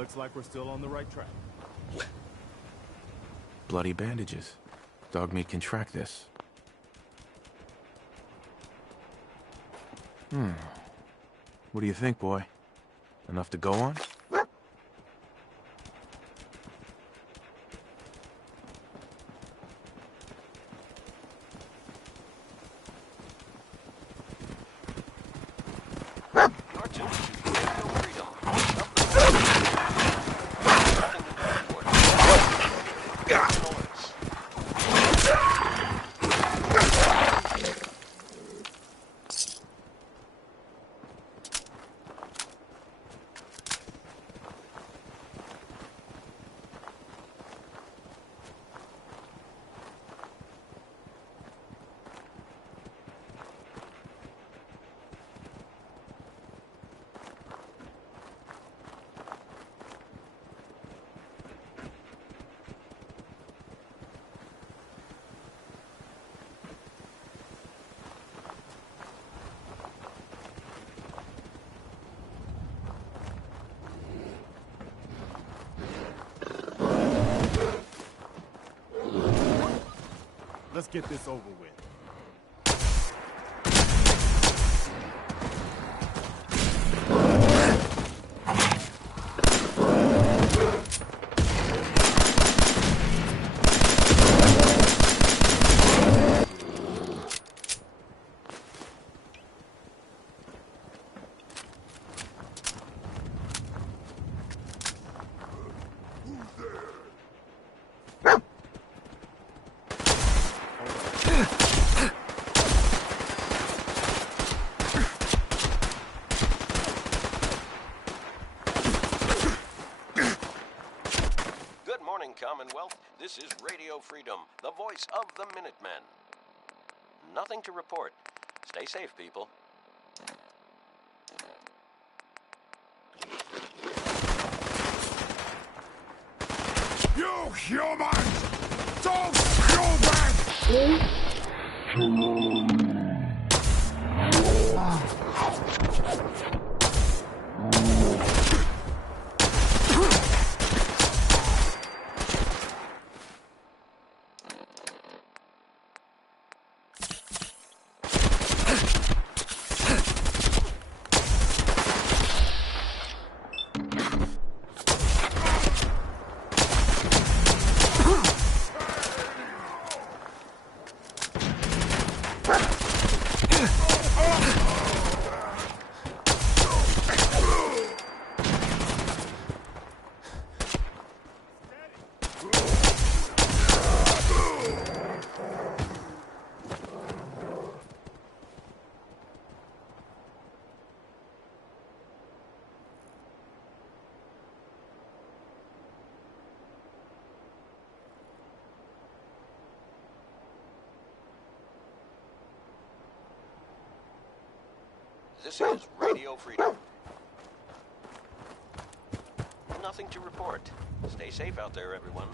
Looks like we're still on the right track. Bloody bandages. Dogmeat can track this. What do you think, boy? Enough to go on? Let's get this over with. Commonwealth, this is Radio Freedom, the voice of the Minutemen. Nothing to report. Stay safe, people. You humans! Don't human! This is Radio Freedom. Nothing to report. Stay safe out there, everyone.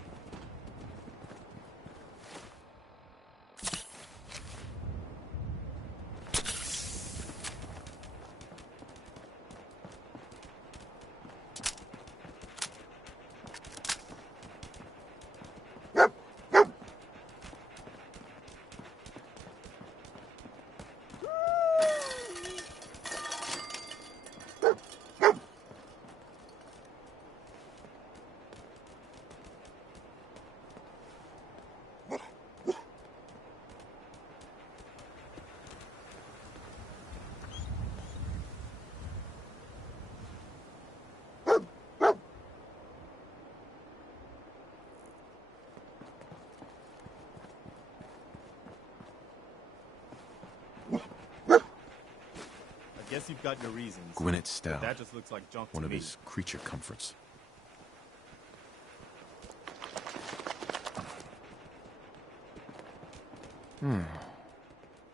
Guess you've got your reasons. Gwyneth Stell. That just looks like junk to one of me. his creature comforts.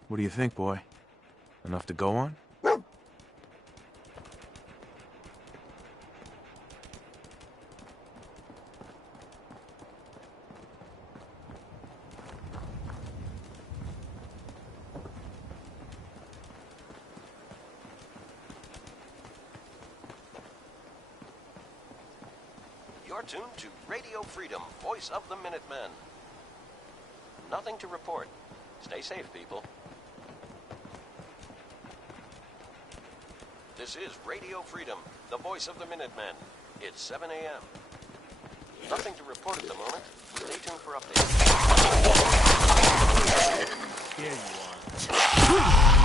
What do you think, boy? Enough to go on? You're tuned to Radio Freedom, voice of the Minutemen. Nothing to report. Stay safe, people. This is Radio Freedom, the voice of the Minutemen. It's 7 a.m. Nothing to report at the moment. Stay tuned for updates. Here you are.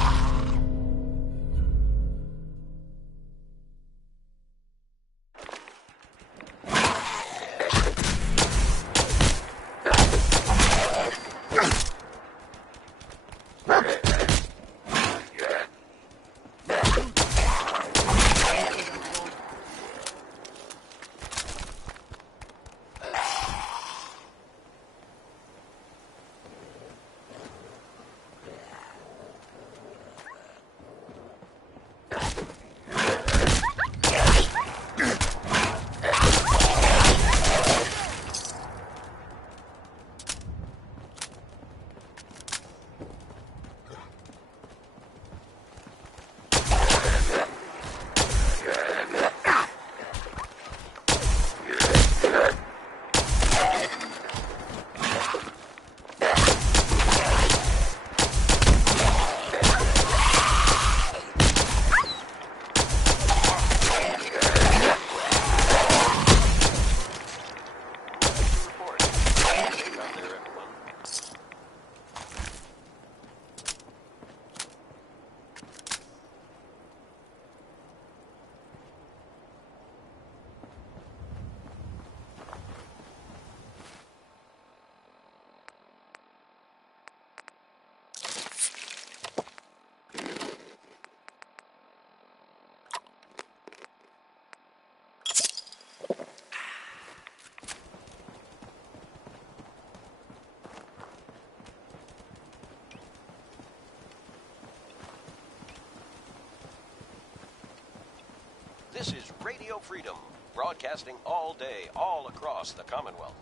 This is Radio Freedom, broadcasting all day, all across the Commonwealth.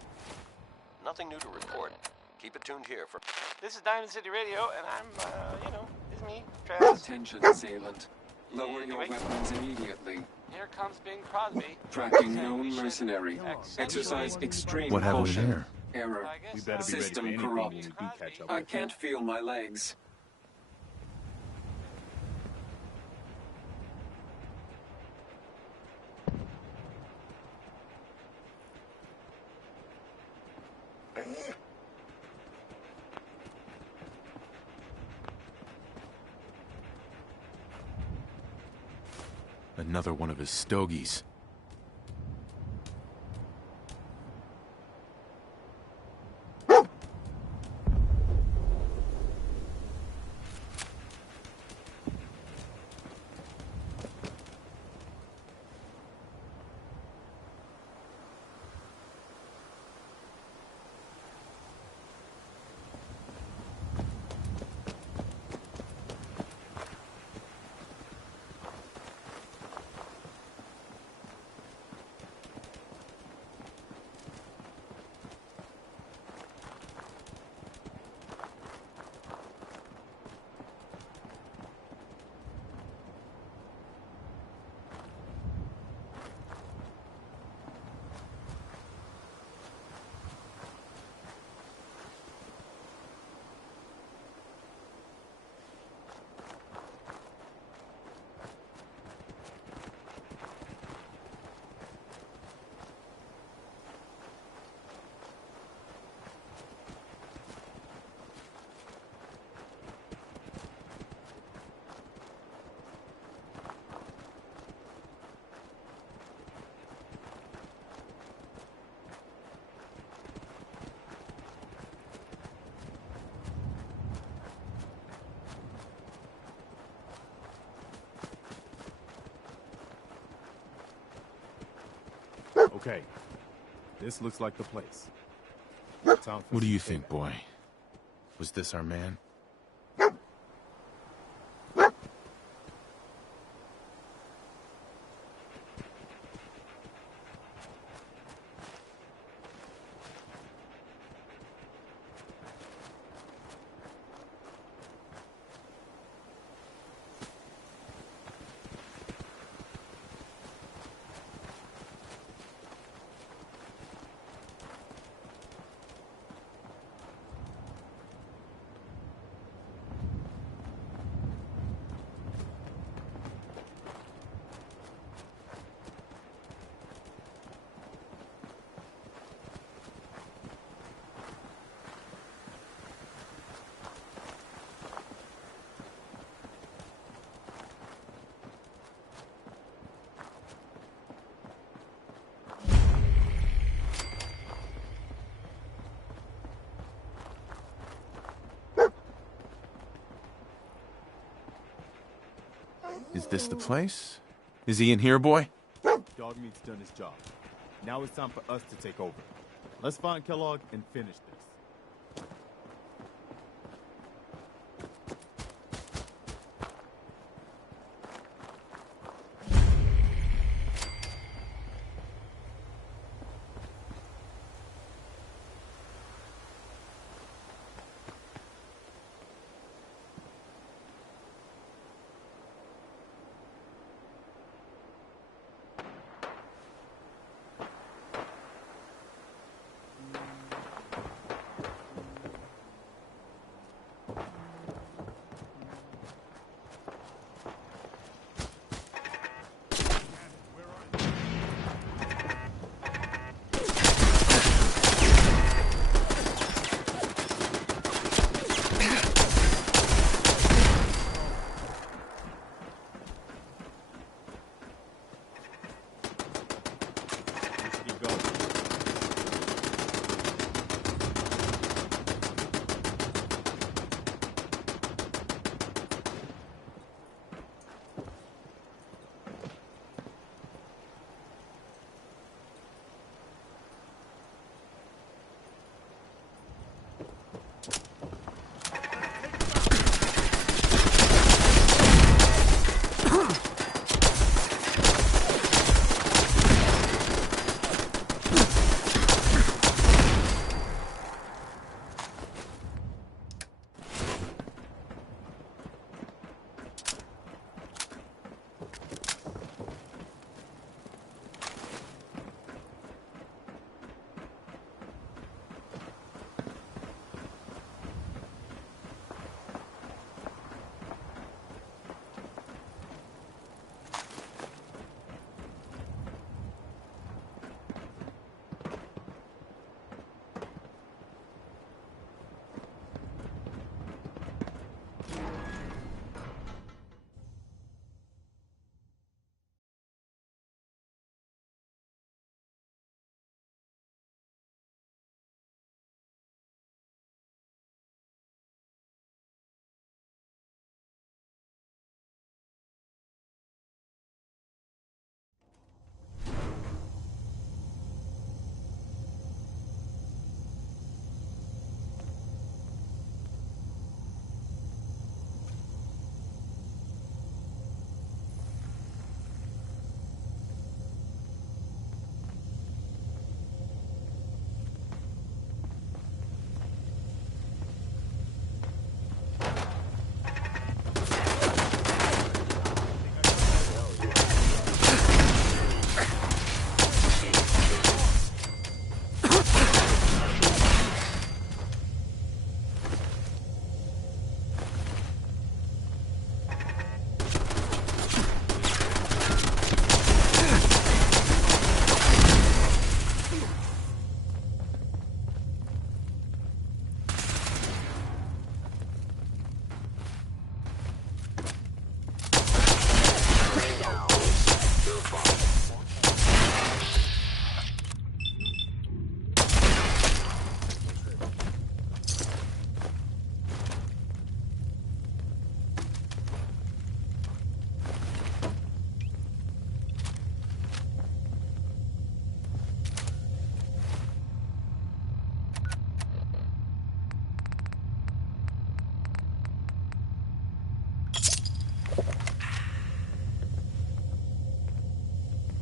Nothing new to report. Keep it tuned here for... This is Diamond City Radio, and I'm, it's me, Travis. Attention, assailant. Lower your Wait. weapons immediately. Here comes Bing Crosby. Tracking known mercenary. Exercise extreme What have we caution. there? Error. I guess We better be ready for System anything when corrupt. we do catch up I with him. can't feel my legs. Another one of his stogies. Okay. This looks like the place. Time for What do you some think, boy? Was this our man? Is this the place? Is he in here, boy? Dog Meat's done his job. Now it's time for us to take over. Let's find Kellogg and finish this.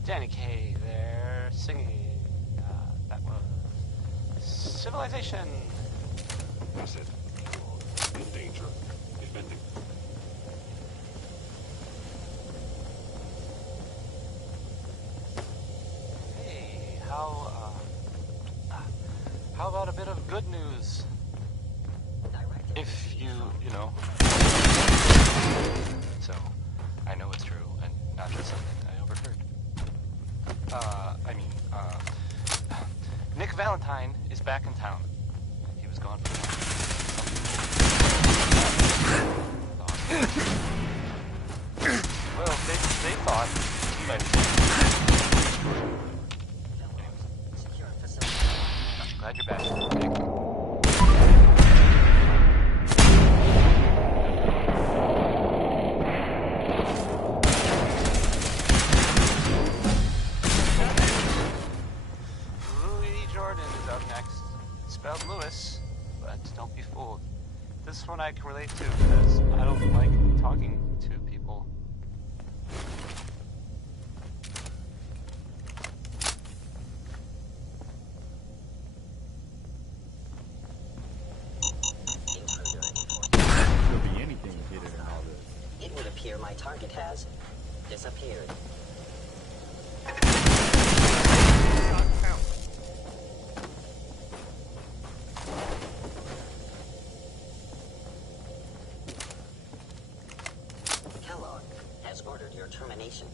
Danny Kaye there singing. That was Civilization. That's it. In danger. Defending. Hey, how about a bit of good news? If you know. So, I know it's true, and not just something I overheard. Nick Valentine is back in town. He was gone for well, they thought he might I'm glad you're back, Nick. can relate to because I don't like talking to people. Could be anything hidden in all this. It would appear my target has disappeared. Kellogg has ordered your termination.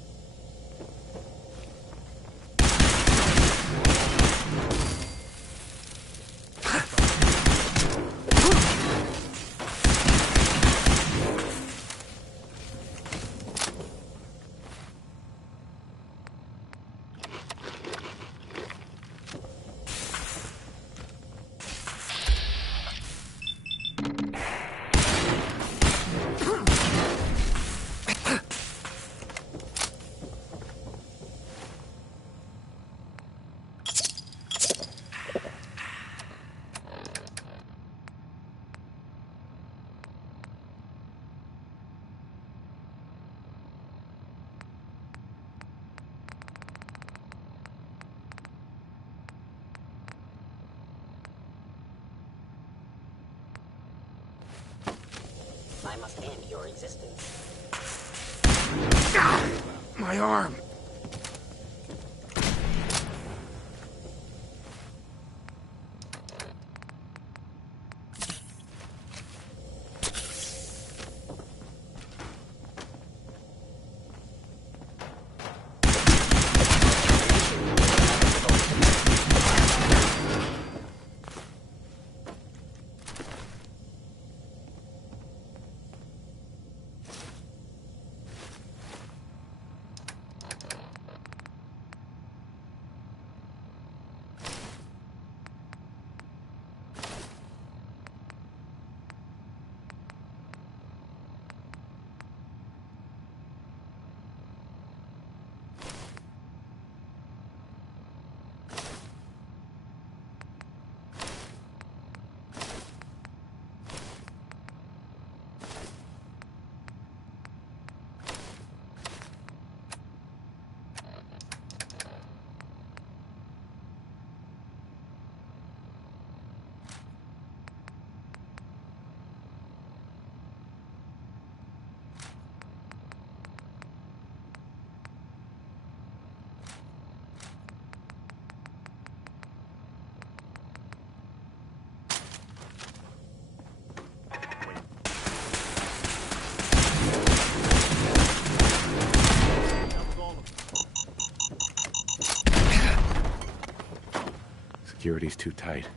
I must end your existence. My arm! Security's too tight.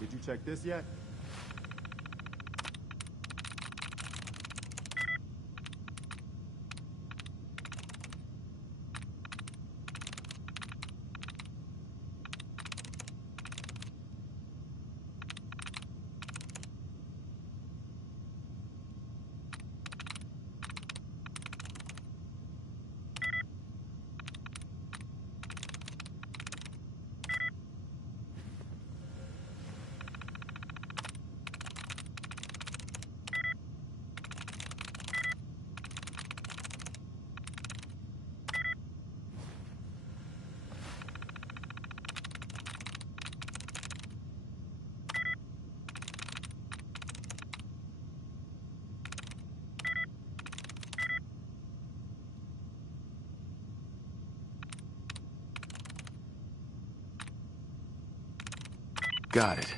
Did you check this yet? Got it.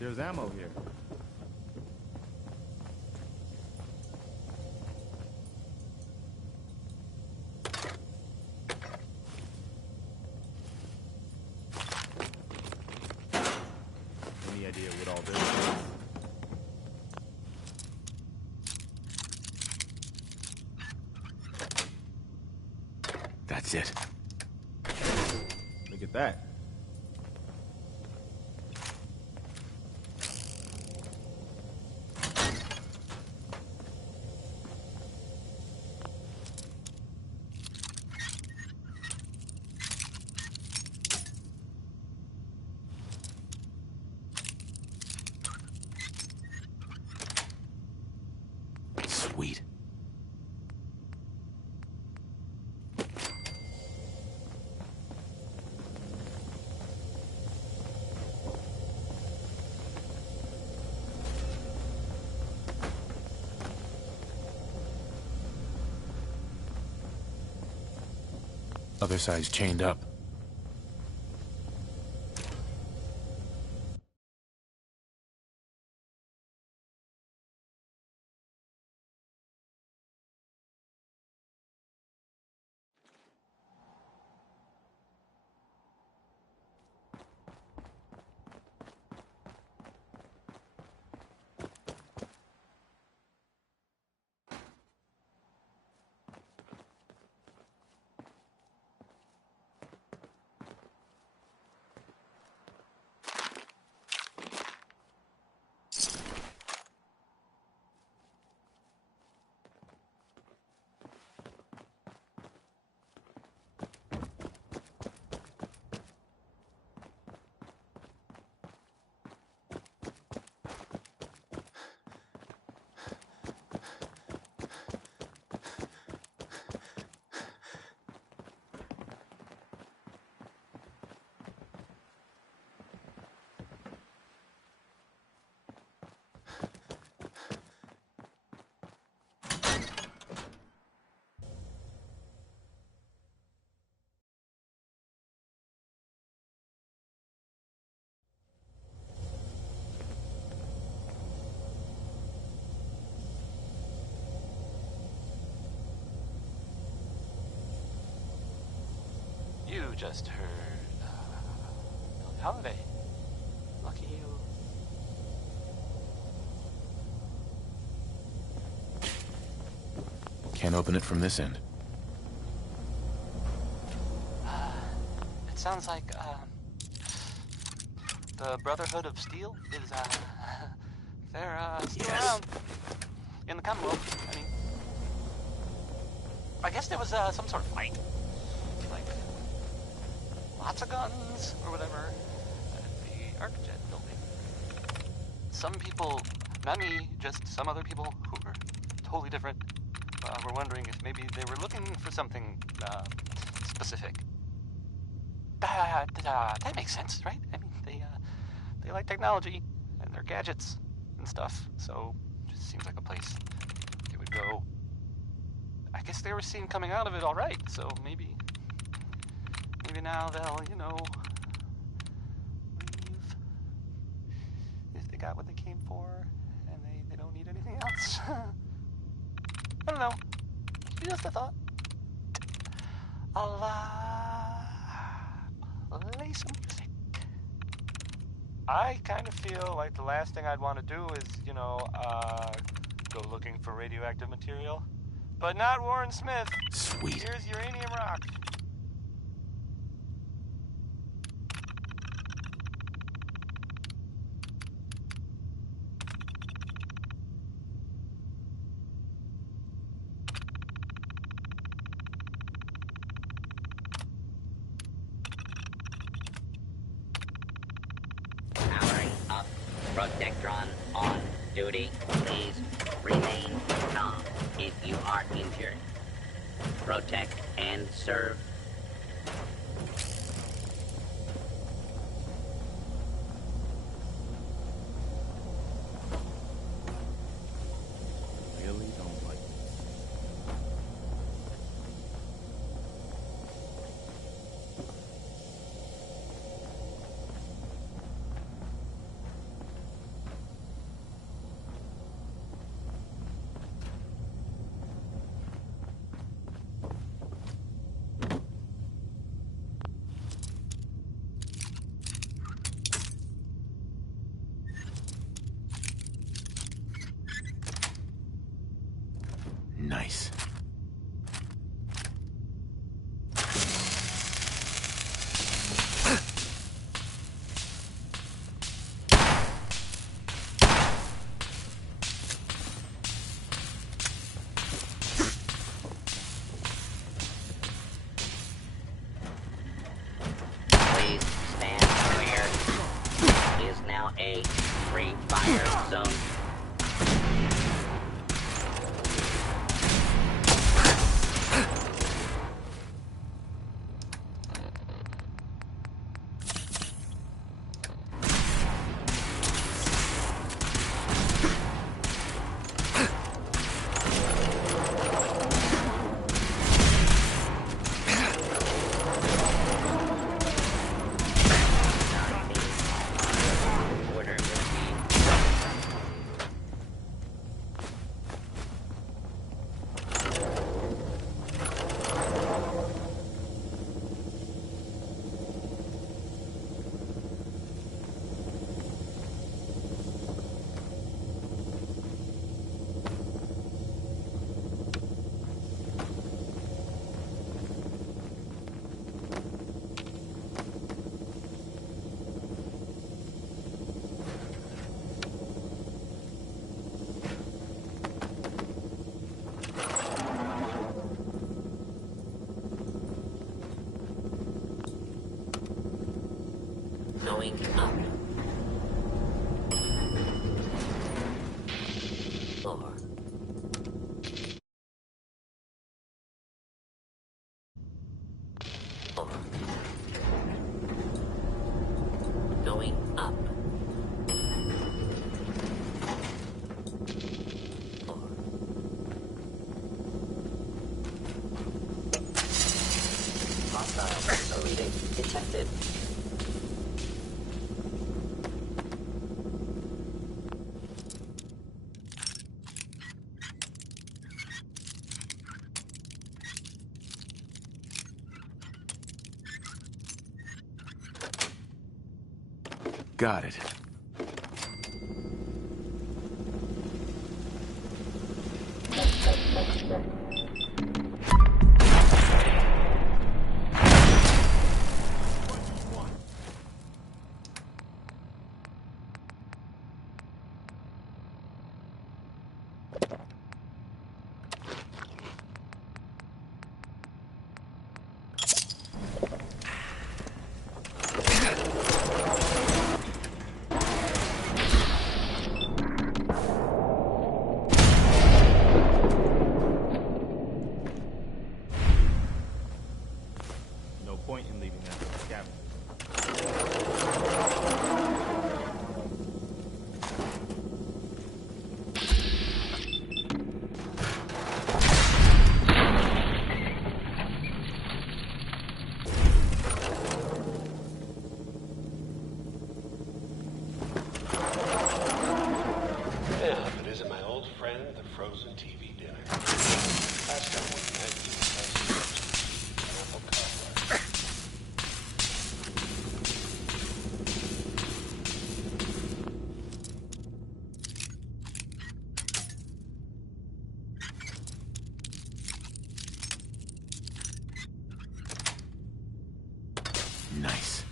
There's ammo here. Any idea what all this is? That's it. Look at that. Sweet. Other side's chained up. You just heard Billie Holiday. Lucky you. Can't open it from this end. It sounds like the Brotherhood of Steel is they're still around in the Commonwealth. I mean, I guess there was some sort of fight, like lots of guns or whatever at the Arcjet building. Some people, not me, just some other people who were totally different, were wondering if maybe they were looking for something specific. That makes sense, right? I mean, they like technology and their gadgets and stuff, so it just seems like a place they would go. I guess they were seen coming out of it all right, so maybe now they'll, you know, leave if they got what they came for and they don't need anything else. I don't know. Just a thought. I'll play some music. I kind of feel like the last thing I'd want to do is, you know, go looking for radioactive material. But not Warren Smith. Sweet. Here's uranium rock. Powering up. Protectron on duty. Please remain calm if you are injured. Protect and serve. Really don't like this. a free fire zone. Going up. 4. Going up. 4. Hostile elite detected. Got it. No point in leaving that for scavengers. Yeah, but isn't my old friend the frozen TV dinner? Last time we met, you were apple cobbler. Nice.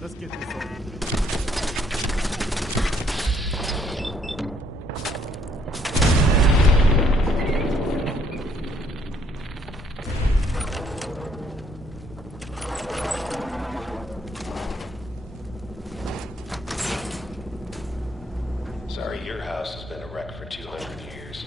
Let's get this over. Sorry, your house has been a wreck for 200 years.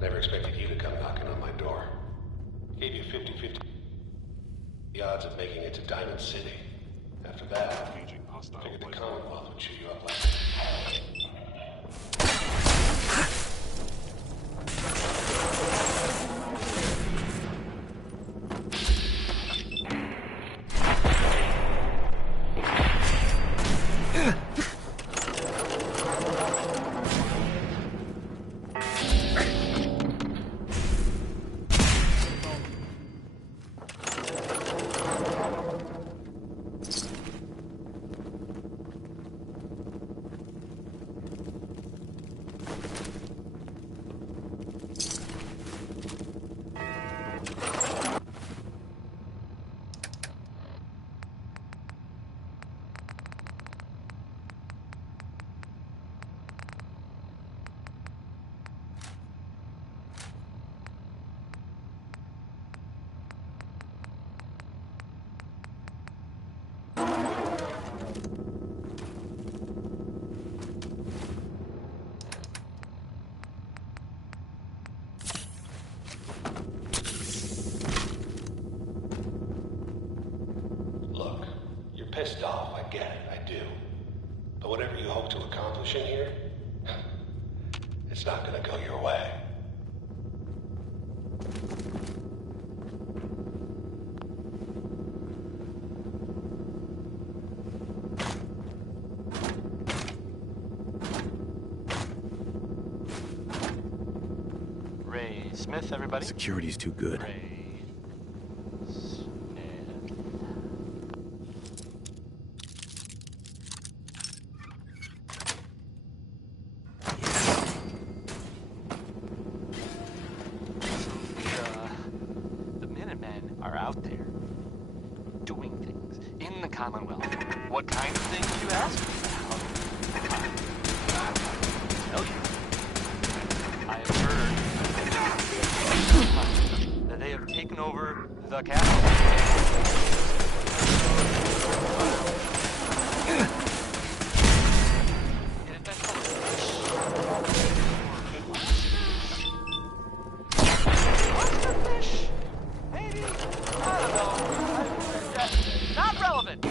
Never expected you to come knocking on my door. Gave you 50-50 the odds of making it to Diamond City. After that, figured the Commonwealth would chew you up like pissed off, I get it, I do. But whatever you hope to accomplish in here, it's not gonna go your way. Ray Smith, everybody. Security's too good. Ray Smith. The Minutemen are out there doing things in the Commonwealth. What kind of things, you ask? I'll tell you. I have heard that they have taken over the capital. It had been fish? Maybe? I don't know. Not relevant. The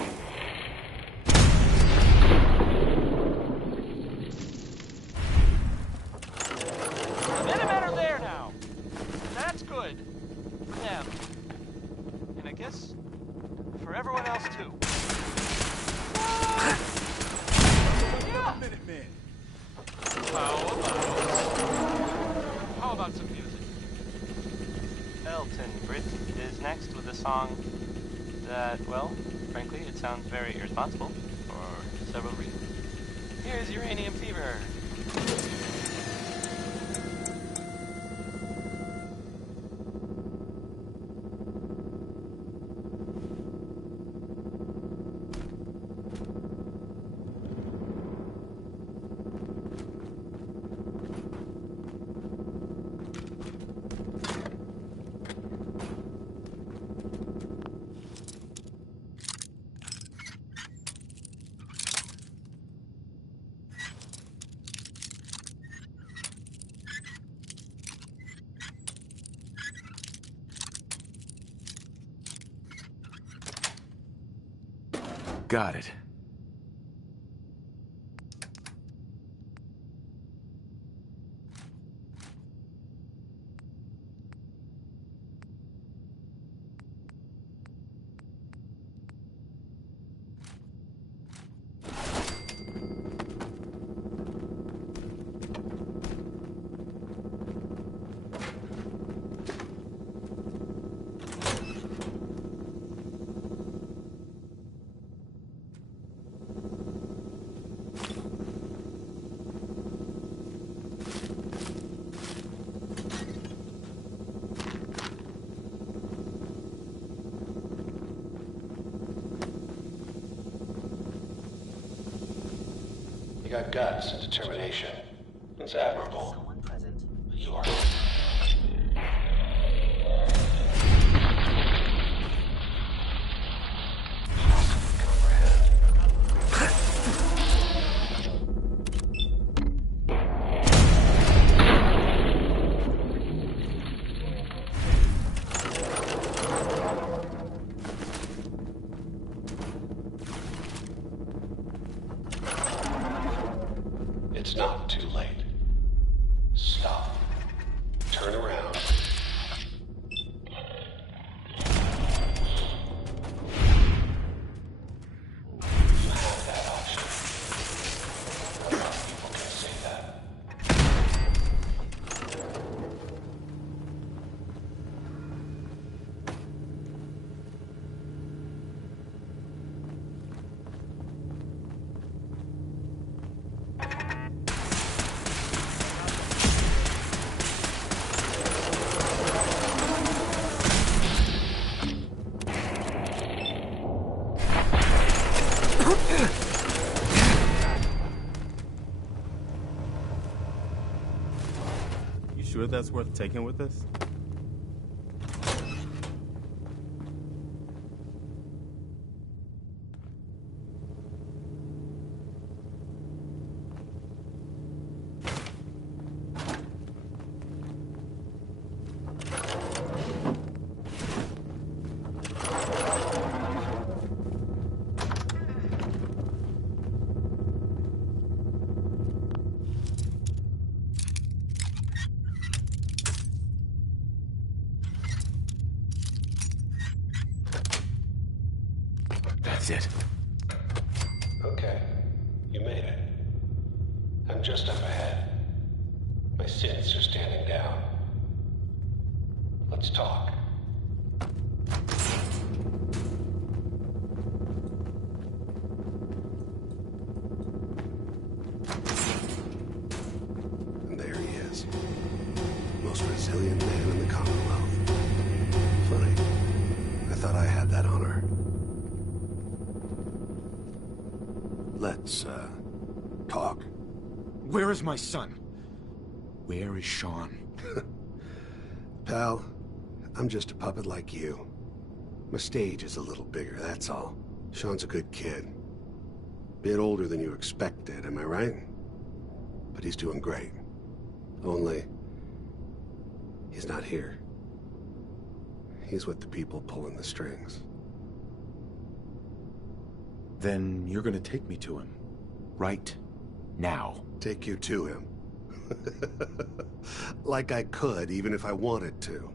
Minutemen are there now. That's good. For them. And I guess for everyone else too. Yeah. Minutemen. How about some music? Elton Britt is next with a song that, well, frankly, it sounds very irresponsible for several reasons. Here's Uranium Fever. Got it. You got guts and determination. It's admirable. Someone present. You are... It's not too late. Stop. Turn around. You have that option. Not a lot of people can say that. You sure that's worth taking with us? That's it. Okay, you made it. I'm just up ahead. My sins are standing down. Let's talk. And there he is. Most resilient man in the Commonwealth. Funny. I thought I had that honor. Let's, talk. Where is my son? Where is Sean? Pal, I'm just a puppet like you. My stage is a little bigger, that's all. Sean's a good kid. Bit older than you expected, am I right? But he's doing great. Only, he's not here. He's with the people pulling the strings. Then you're gonna take me to him. Right now. Take you to him. Like I could, even if I wanted to.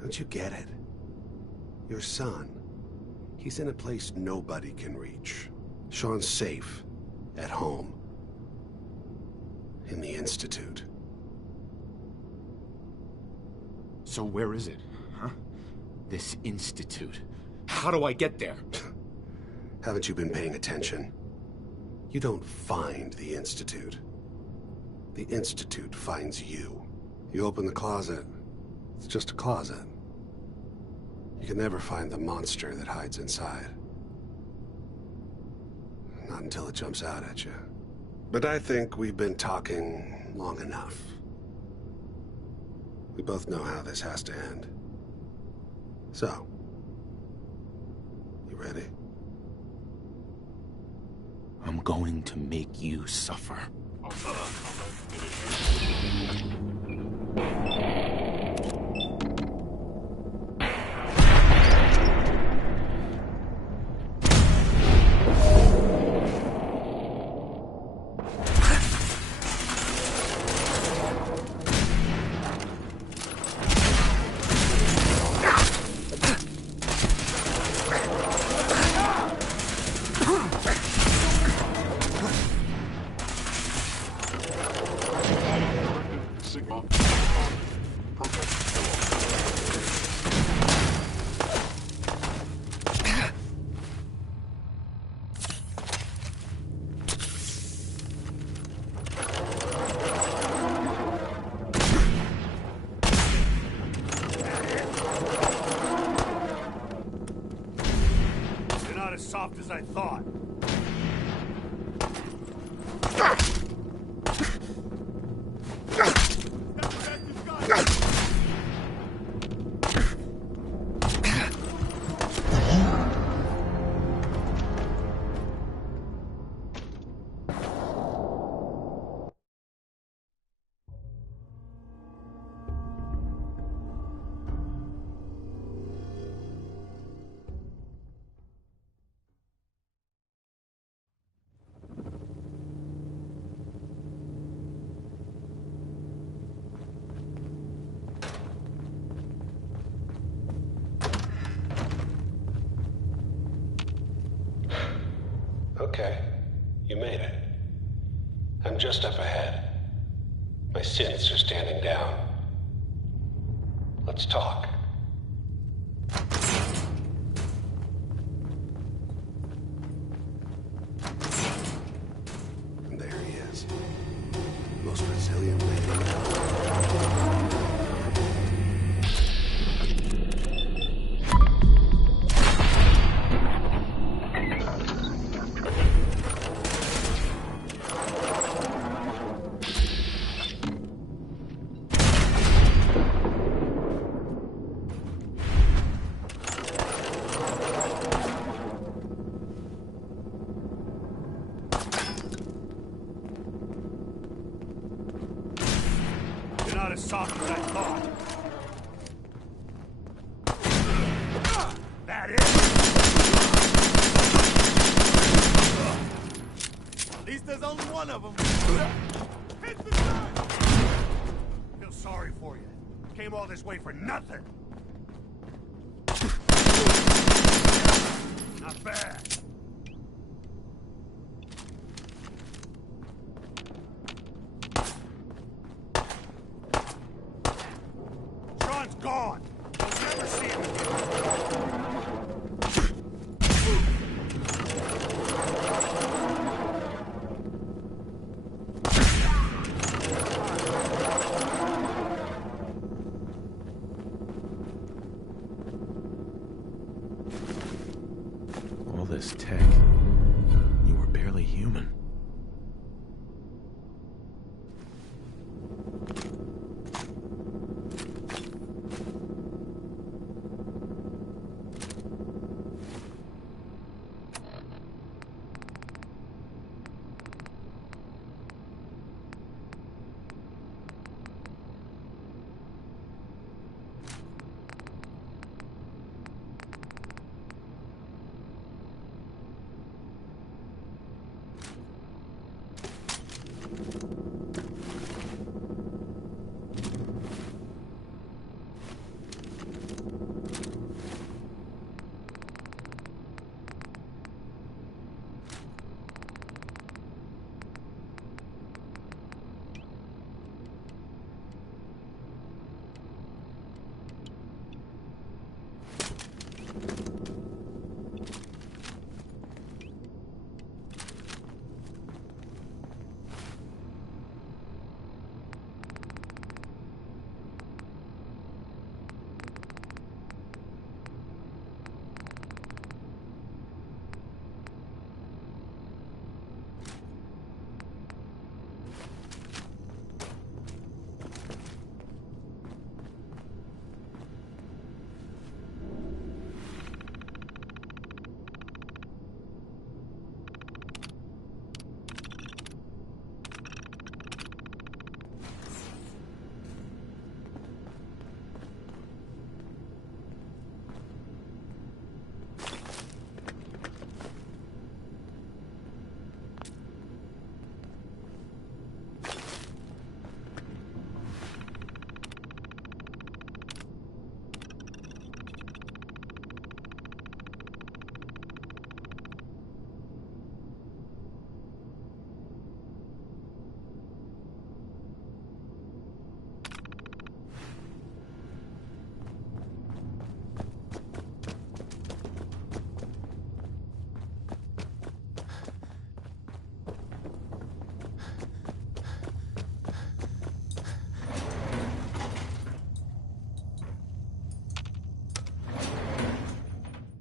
Don't you get it? Your son, he's in a place nobody can reach. Sean's safe, at home. In the Institute. So where is it, huh? This institute. How do I get there? Haven't you been paying attention? You don't find the Institute. The Institute finds you. You open the closet, it's just a closet. You can never find the monster that hides inside. Not until it jumps out at you. But I think we've been talking long enough. We both know how this has to end. So, you ready? I'm going to make you suffer. Soft as I thought. Okay, you made it. I'm just up ahead. My sins are standing down. Let's talk. And there he is. Most resilient man in the world. Not as soft as I thought. That is. At least there's only one of them. Hit the gun! Feel sorry for you. Came all this way for nothing. Not this tech, you were barely human.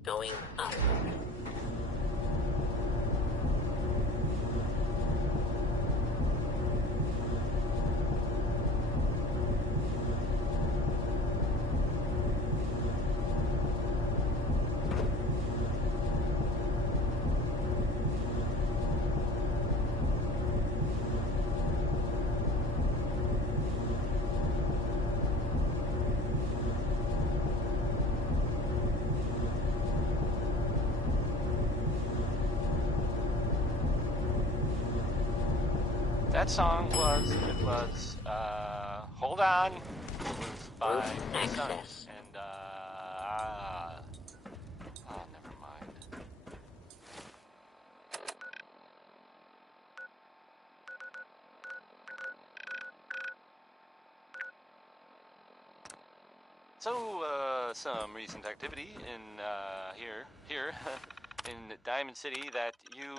Going up. That song was, Hold On, it was by Access. Sons, and, oh, never mind. So, some recent activity in, here, in Diamond City that you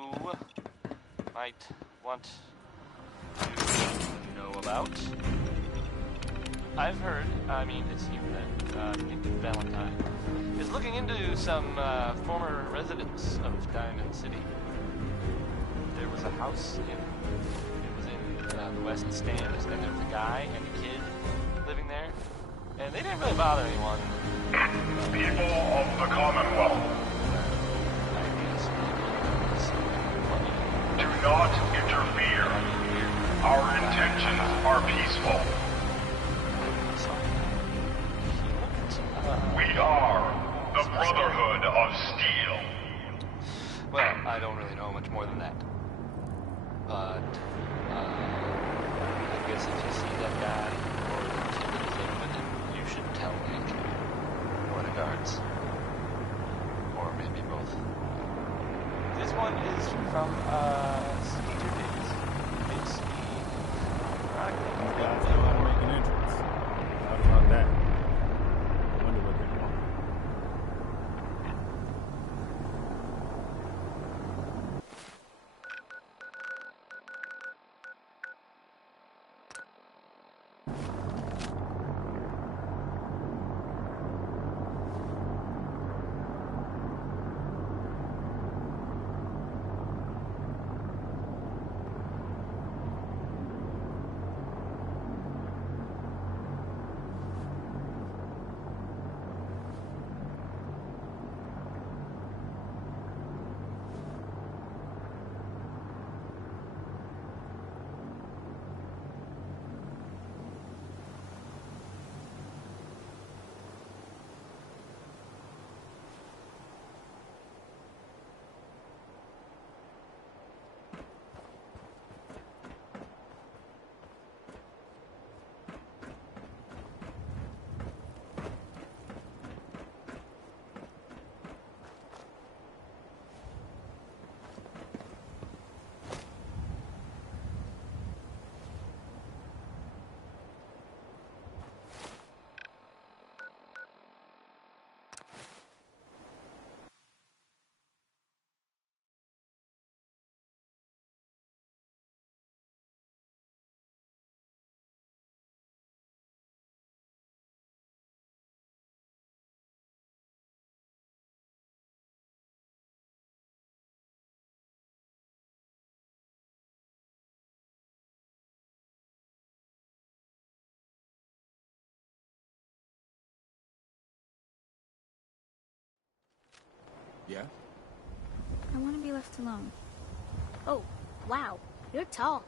might want to know about. I've heard, it seems that Nick Valentine is looking into some former residents of Diamond City. There was a house in the West Stand, and there was a guy and a kid living there, and they didn't really bother anyone. People of the Commonwealth, do not interfere. Our intentions are peaceful. We are the Brotherhood of Steel. Well, I don't really know much more than that. But, I guess if you see that guy or the kid that is living with him, you should tell me. Or the guards. Or maybe both. This one is from, Skeeter Days. It's the... You guys know how to make an entrance. How about that? I wonder what they want. Yeah? I want to be left alone. Oh, wow. You're tall.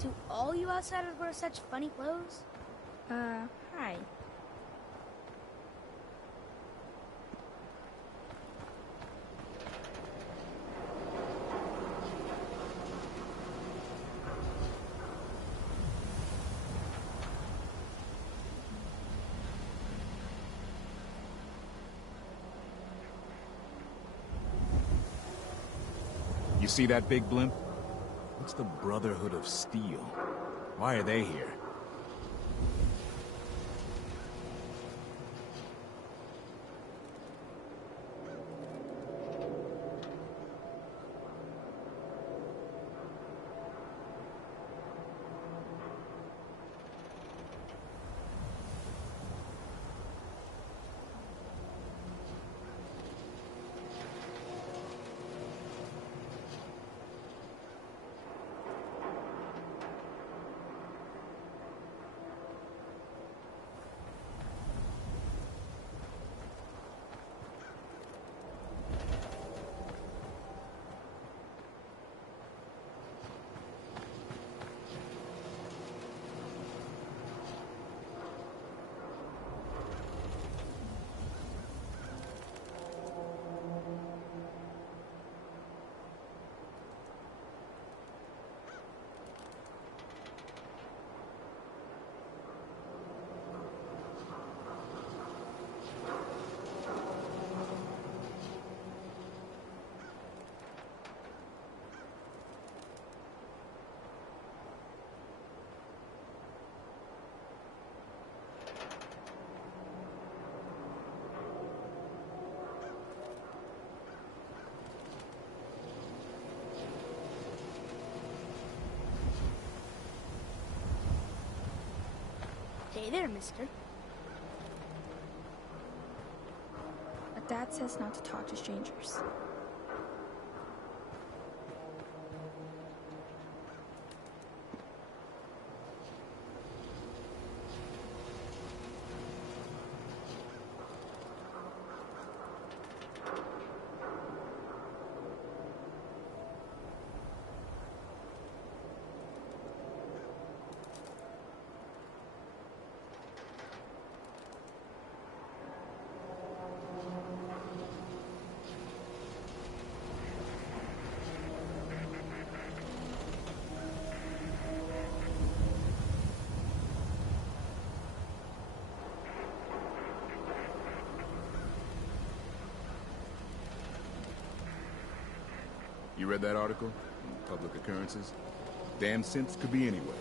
Do all you outsiders wear such funny clothes? Hi. You see that big blimp? It's the Brotherhood of Steel. Why are they here? Hey there, mister. But Dad says not to talk to strangers. You read that article? Public occurrences? Damn synths could be anywhere.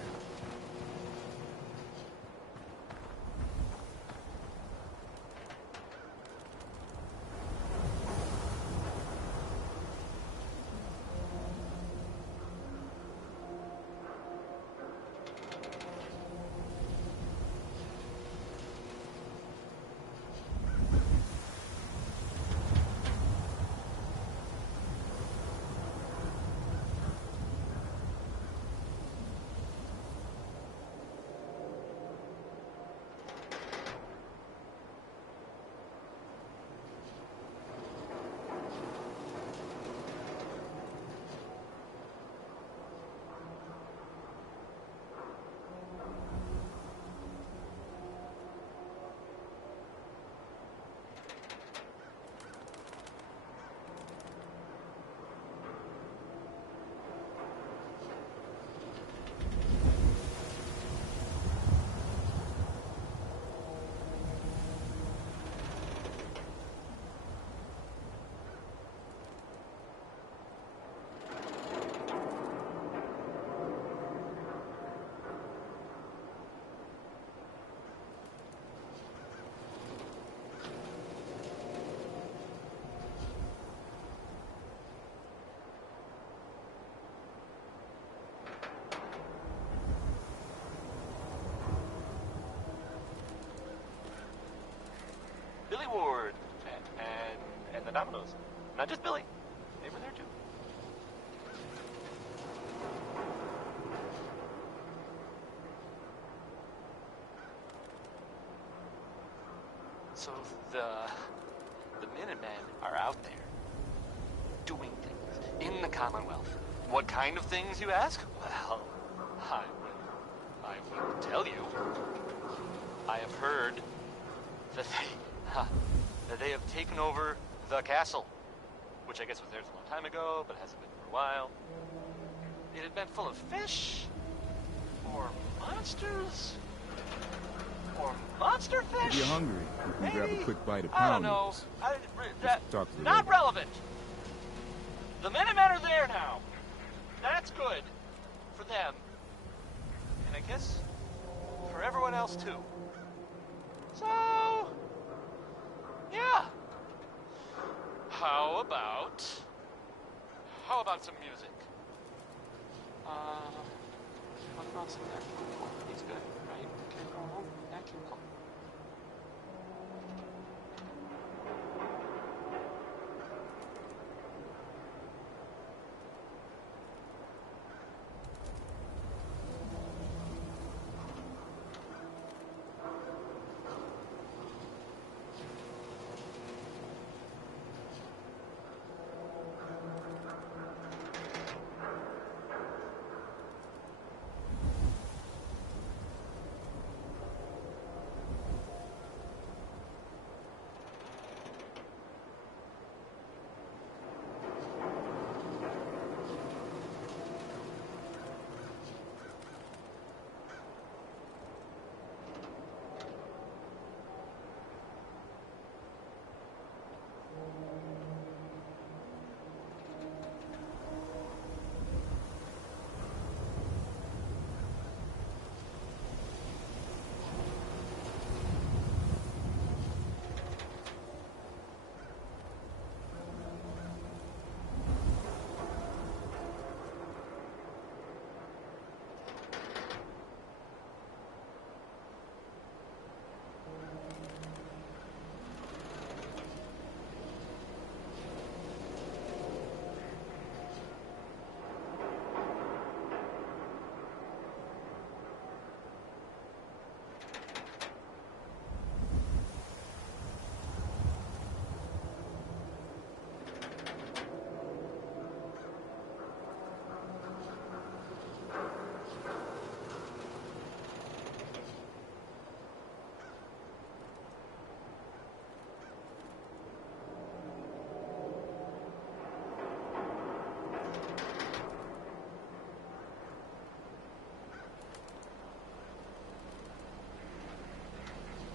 Ward, and the Dominoes. Not just Billy. They were there too. So the Minutemen are out there doing things in the Commonwealth. What kind of things, you ask? Well, I will tell you. I have heard that they have taken over the castle, which I guess was theirs a long time ago, but hasn't been for a while. It had been full of fish, or monsters, or monster fish. If you're hungry, you can grab a quick bite of I pound don't know. noodles. Talk to the Not lady. relevant. The Minutemen are there now. That's good for them, and I guess for everyone else too. So, yeah. How about some music? What about some Nat King Cole? He's good, right? Can't go wrong with Nat King Cole.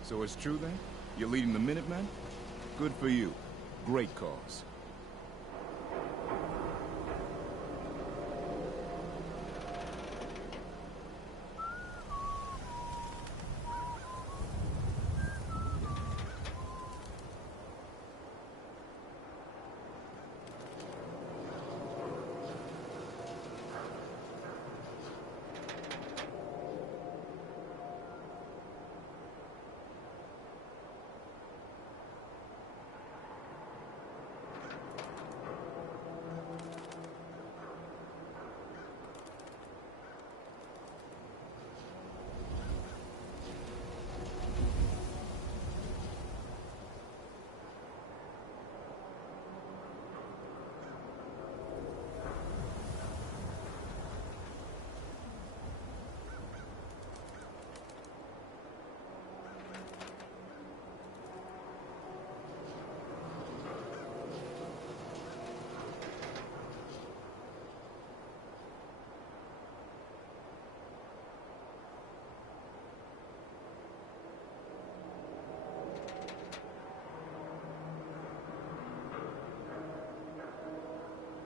So it's true then? You're leading the Minutemen? Good for you. Great cause.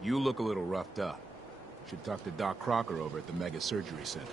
You look a little roughed up. Should talk to Doc Crocker over at the Mega Surgery Center.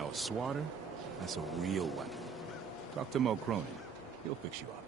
Now, a swatter, that's a real weapon. Talk to Mo Cronin. He'll fix you up.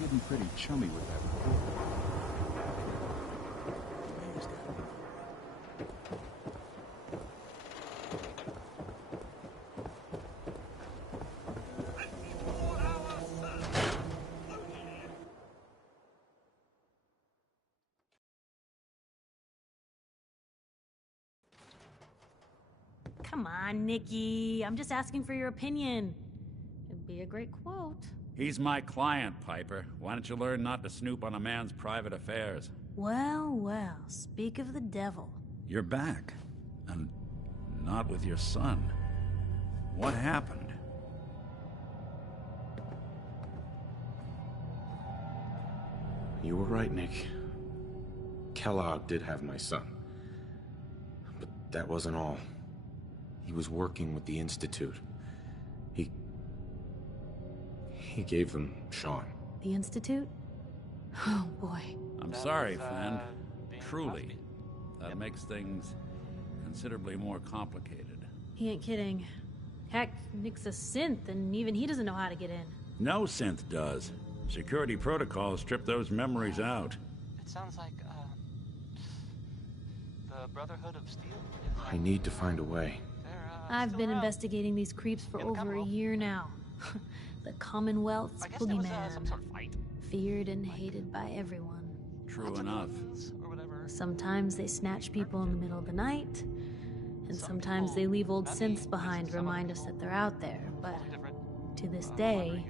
You're getting pretty chummy with that reporter. Mayor's got it. Come on, Nikki. I'm just asking for your opinion. It'd be a great quote. He's my client, Piper. Why don't you learn not to snoop on a man's private affairs? Well, well, speak of the devil. You're back. And not with your son. What happened? You were right, Nick. Kellogg did have my son. But that wasn't all. He was working with the Institute. He gave them Sean. The Institute? Oh, boy. I'm sorry, friend. Truly. That makes things considerably more complicated. He ain't kidding. Heck, Nick's a synth, and even he doesn't know how to get in. No synth does. Security protocols strip those memories out. It sounds like, the Brotherhood of Steel? I need to find a way. I've been investigating these creeps for over a year now. The Commonwealth's boogeyman. Some sort of fight. Feared and hated by everyone. True enough. Sometimes they snatch people in the middle of the night, and sometimes they leave old synths behind to remind us that they're out there, but to this day,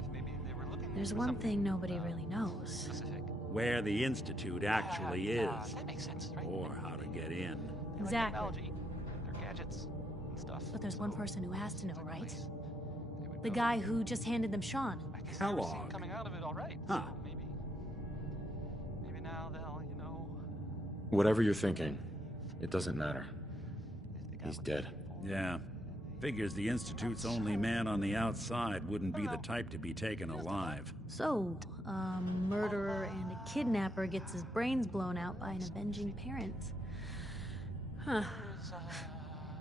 there's one thing nobody really knows. Where the Institute actually is. That makes sense, right? Or how to get in. Exactly. Their gadgets and stuff. But there's one person who has to know, right? The guy who just handed them Sean. Kellogg. Coming out of it all right. Huh. So maybe now they'll, Whatever you're thinking, it doesn't matter. He's dead. Yeah. Figures the Institute's only man on the outside wouldn't be the type to be taken alive. So, a murderer and a kidnapper gets his brains blown out by an avenging parent. Huh.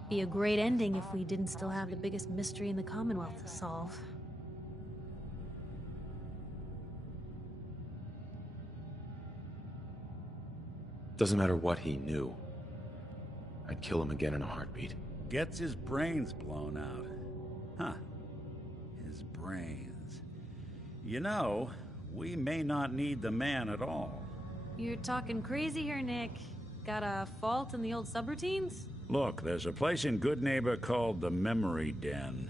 Be a great ending if we didn't still have the biggest mystery in the Commonwealth to solve. Doesn't matter what he knew. I'd kill him again in a heartbeat. Gets his brains blown out. Huh. His brains. You know, we may not need the man at all. You're talking crazy here, Nick. Got a fault in the old subroutines? Look, there's a place in Good Neighbor called the Memory Den.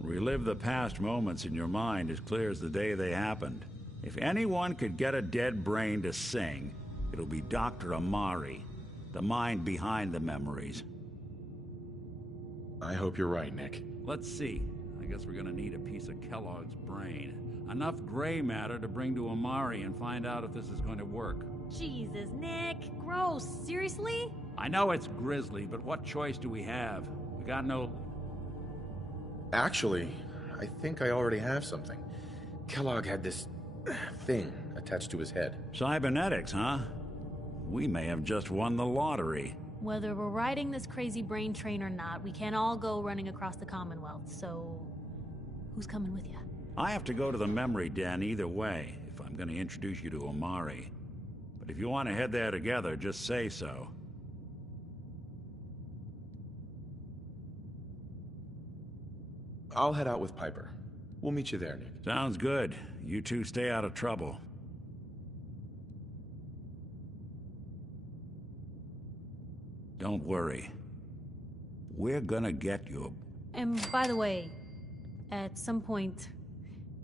Relive the past moments in your mind as clear as the day they happened. If anyone could get a dead brain to sing, it'll be Dr. Amari, the mind behind the memories. I hope you're right, Nick. Let's see. I guess we're gonna need a piece of Kellogg's brain. Enough gray matter to bring to Amari and find out if this is going to work. Jesus, Nick. Gross. Seriously? I know it's grisly, but what choice do we have? We got no... Actually, I think I already have something. Kellogg had this thing attached to his head. Cybernetics, huh? We may have just won the lottery. Whether we're riding this crazy brain train or not, we can't all go running across the Commonwealth, so... who's coming with you? I have to go to the Memory Den either way, if I'm going to introduce you to Amari. But if you want to head there together, just say so. I'll head out with Piper. We'll meet you there, Nick. Sounds good. You two stay out of trouble. Don't worry. We're gonna get you. And by the way, at some point,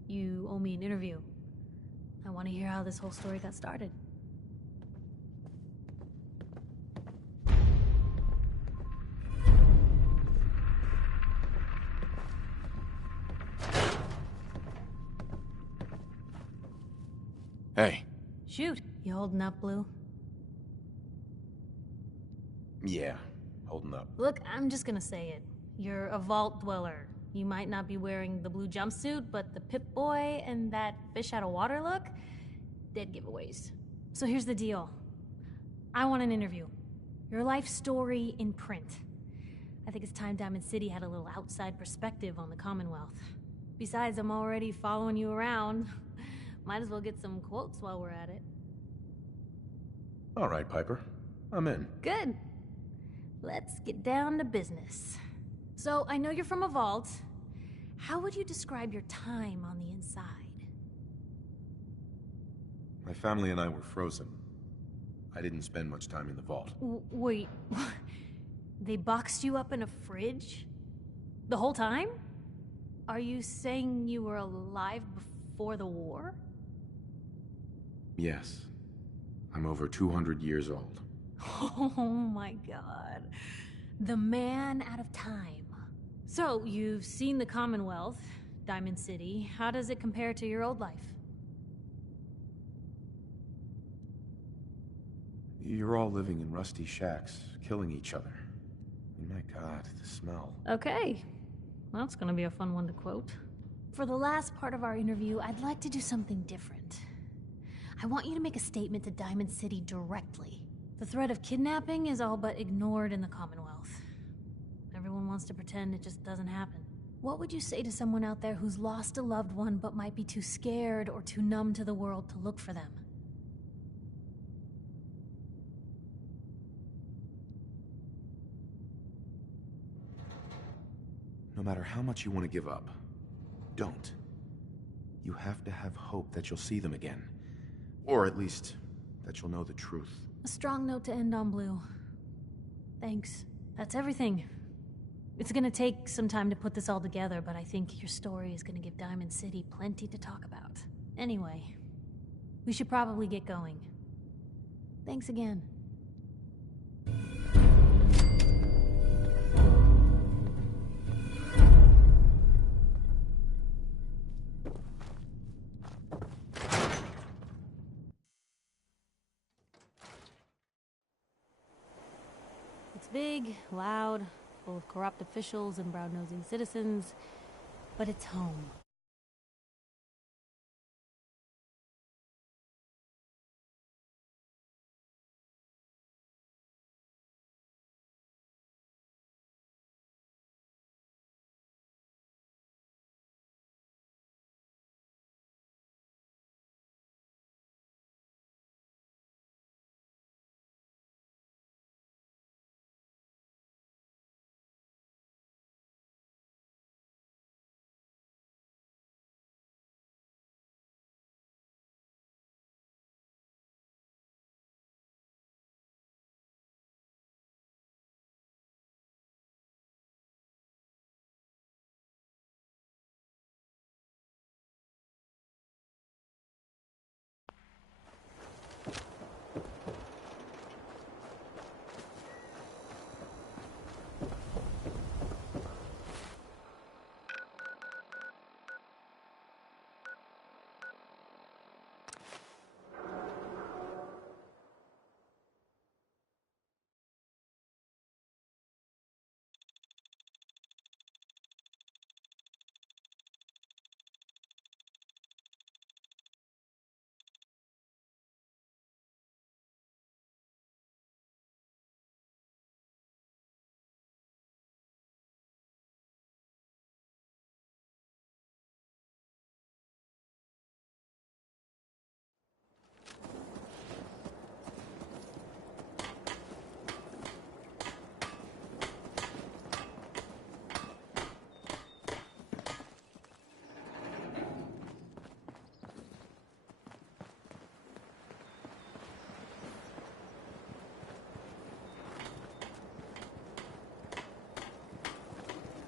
you owe me an interview. I want to hear how this whole story got started. Hey. Shoot. You holding up, Blue? Yeah, holding up. Look, I'm just gonna say it. You're a vault dweller. You might not be wearing the blue jumpsuit, but the Pip-Boy and that fish out of water look? Dead giveaways. So here's the deal. I want an interview. Your life story in print. I think it's time Diamond City had a little outside perspective on the Commonwealth. Besides, I'm already following you around. Might as well get some quotes while we're at it. All right, Piper. I'm in. Good. Let's get down to business. So, I know you're from a vault. How would you describe your time on the inside? My family and I were frozen. I didn't spend much time in the vault. Wait, they boxed you up in a fridge? The whole time? Are you saying you were alive before the war? Yes. I'm over 200 years old. Oh my god. The man out of time. So, you've seen the Commonwealth, Diamond City. How does it compare to your old life? You're all living in rusty shacks, killing each other. My god, the smell. Okay. Well, it's gonna be a fun one to quote. For the last part of our interview, I'd like to do something different. I want you to make a statement to Diamond City directly. The threat of kidnapping is all but ignored in the Commonwealth. Everyone wants to pretend it just doesn't happen. What would you say to someone out there who's lost a loved one but might be too scared or too numb to the world to look for them? No matter how much you want to give up, don't. You have to have hope that you'll see them again. Or at least, that you'll know the truth. A strong note to end on, Blue. Thanks. That's everything. It's gonna take some time to put this all together, but I think your story is gonna give Diamond City plenty to talk about. Anyway, we should probably get going. Thanks again. It's big, loud, full of corrupt officials and brown-nosing citizens, but it's home.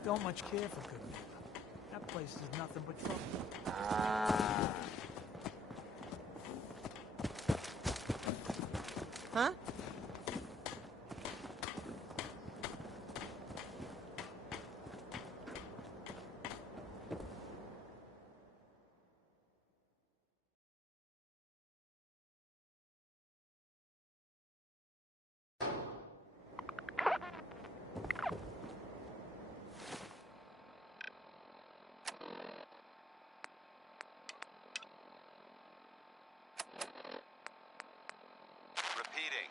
don't much care for Good Neighbor. That place is nothing but trouble. Huh? Repeating.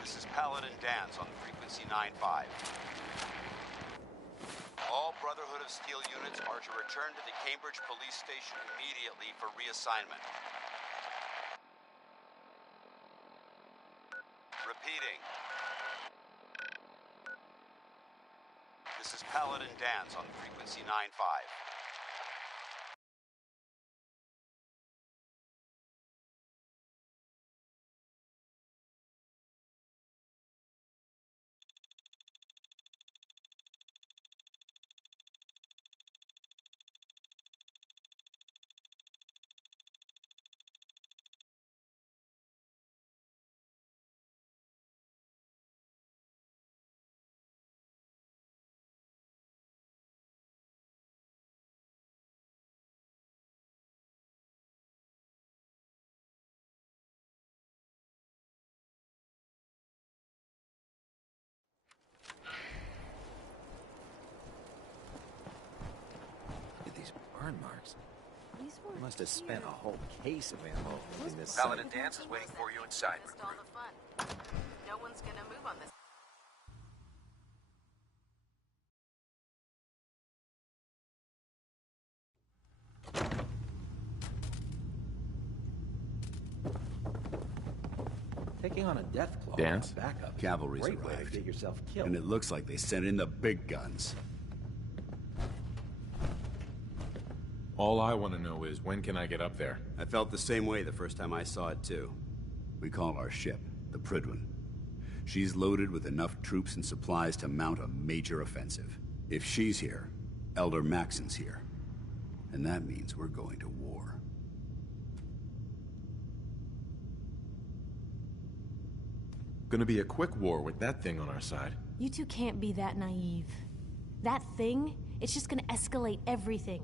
This is Paladin Danse on frequency 9-5. All Brotherhood of Steel units are to return to the Cambridge Police Station immediately for reassignment. Repeating. This is Paladin Danse on frequency 9-5. Burn marks. Must have spent a whole case of ammo in this. Paladin Danse is waiting for you inside. All the fun. No one's gonna move on this. Taking on a death claw. Danse? Backup. Cavalry's Great way to arrived. get yourself killed. And it looks like they sent in the big guns. All I want to know is, when can I get up there? I felt the same way the first time I saw it, too. We call our ship the Prydwen. She's loaded with enough troops and supplies to mount a major offensive. If she's here, Elder Maxson's here. And that means we're going to war. Gonna be a quick war with that thing on our side. You two can't be that naive. That thing, it's just gonna escalate everything.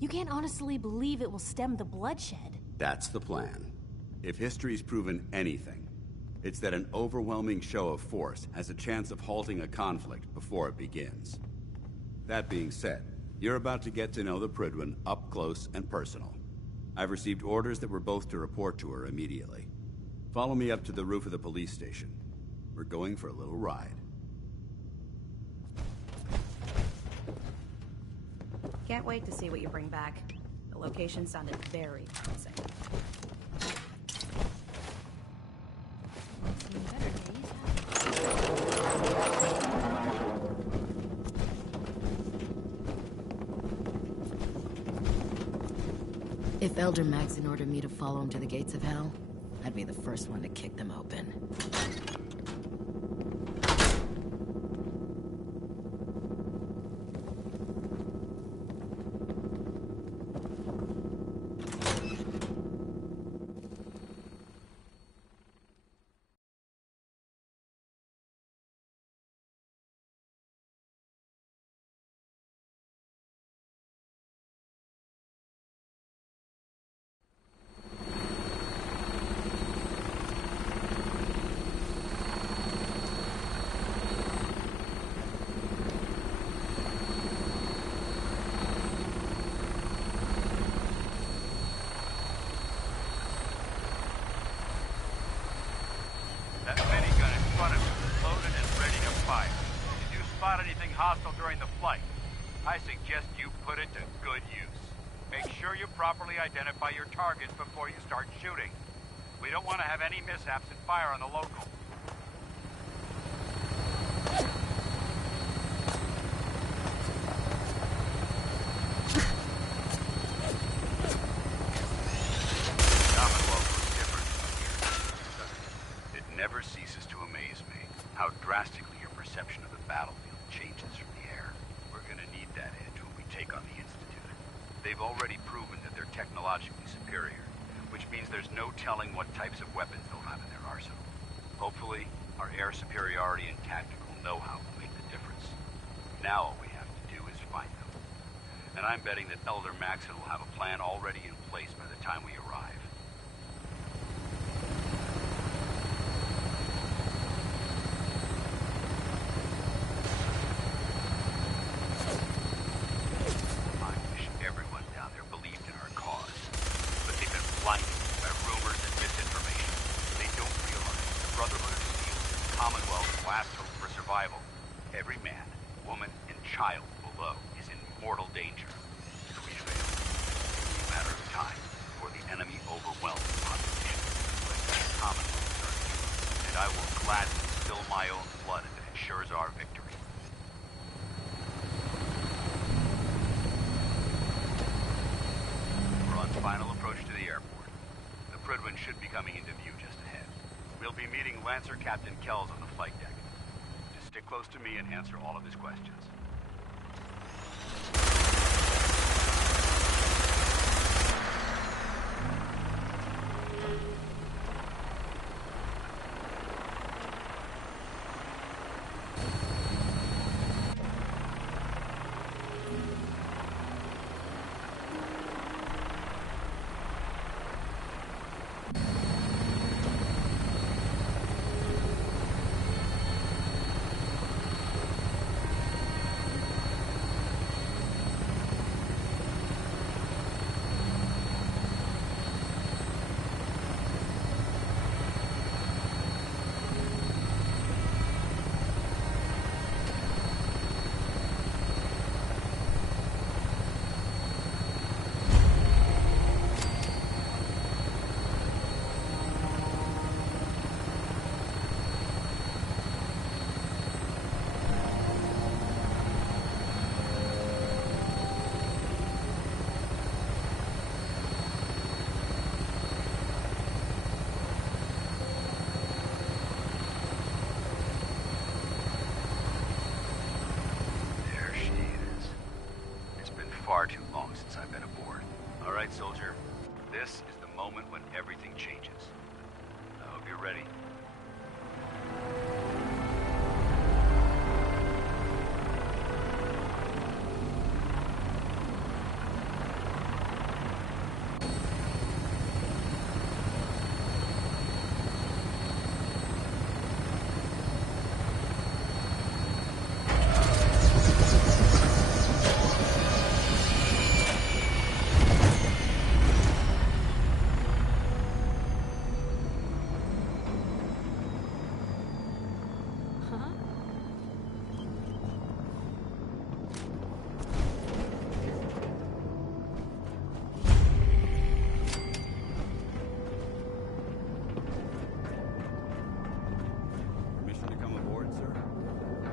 You can't honestly believe it will stem the bloodshed. That's the plan. If history's proven anything, it's that an overwhelming show of force has a chance of halting a conflict before it begins. That being said, you're about to get to know the Prydwen up close and personal. I've received orders that we're both to report to her immediately. Follow me up to the roof of the police station. We're going for a little ride. Can't wait to see what you bring back. The location sounded very promising. If Elder Maxson ordered me to follow him to the gates of hell, I'd be the first one to kick them open. That minigun in front of you is loaded and ready to fire. If you spot anything hostile during the flight, I suggest you put it to good use. Make sure you properly identify your targets before you start shooting. We don't want to have any mishaps and fire on the local. Dominant. They've already proven that they're technologically superior, which means there's no telling what types of weapons they'll have in their arsenal. Hopefully, our air superiority and tactical know-how will make the difference. Now all we have to do is find them. And I'm betting that Elder Maxson will have a plan already in place by the time we arrive. I wish everyone down there believed in our cause. But they've been blinded by rumors and misinformation. They don't realize the Brotherhood of Steel is the Commonwealth's last hope for survival. Every man, woman, and child below is in mortal danger. If we fail, it's a matter of time before the enemy overwhelms the population. But the Commonwealth starts, and I will gladly spill my own blood if it ensures our victory. We're on final approach to the airport. The Prydwen should be coming into view just ahead. We'll be meeting Lancer Captain Kells on the flight deck. Just stick close to me and answer all of his questions. Far too long since I've been aboard. All right, soldier. This is the moment when everything changes. I hope you're ready.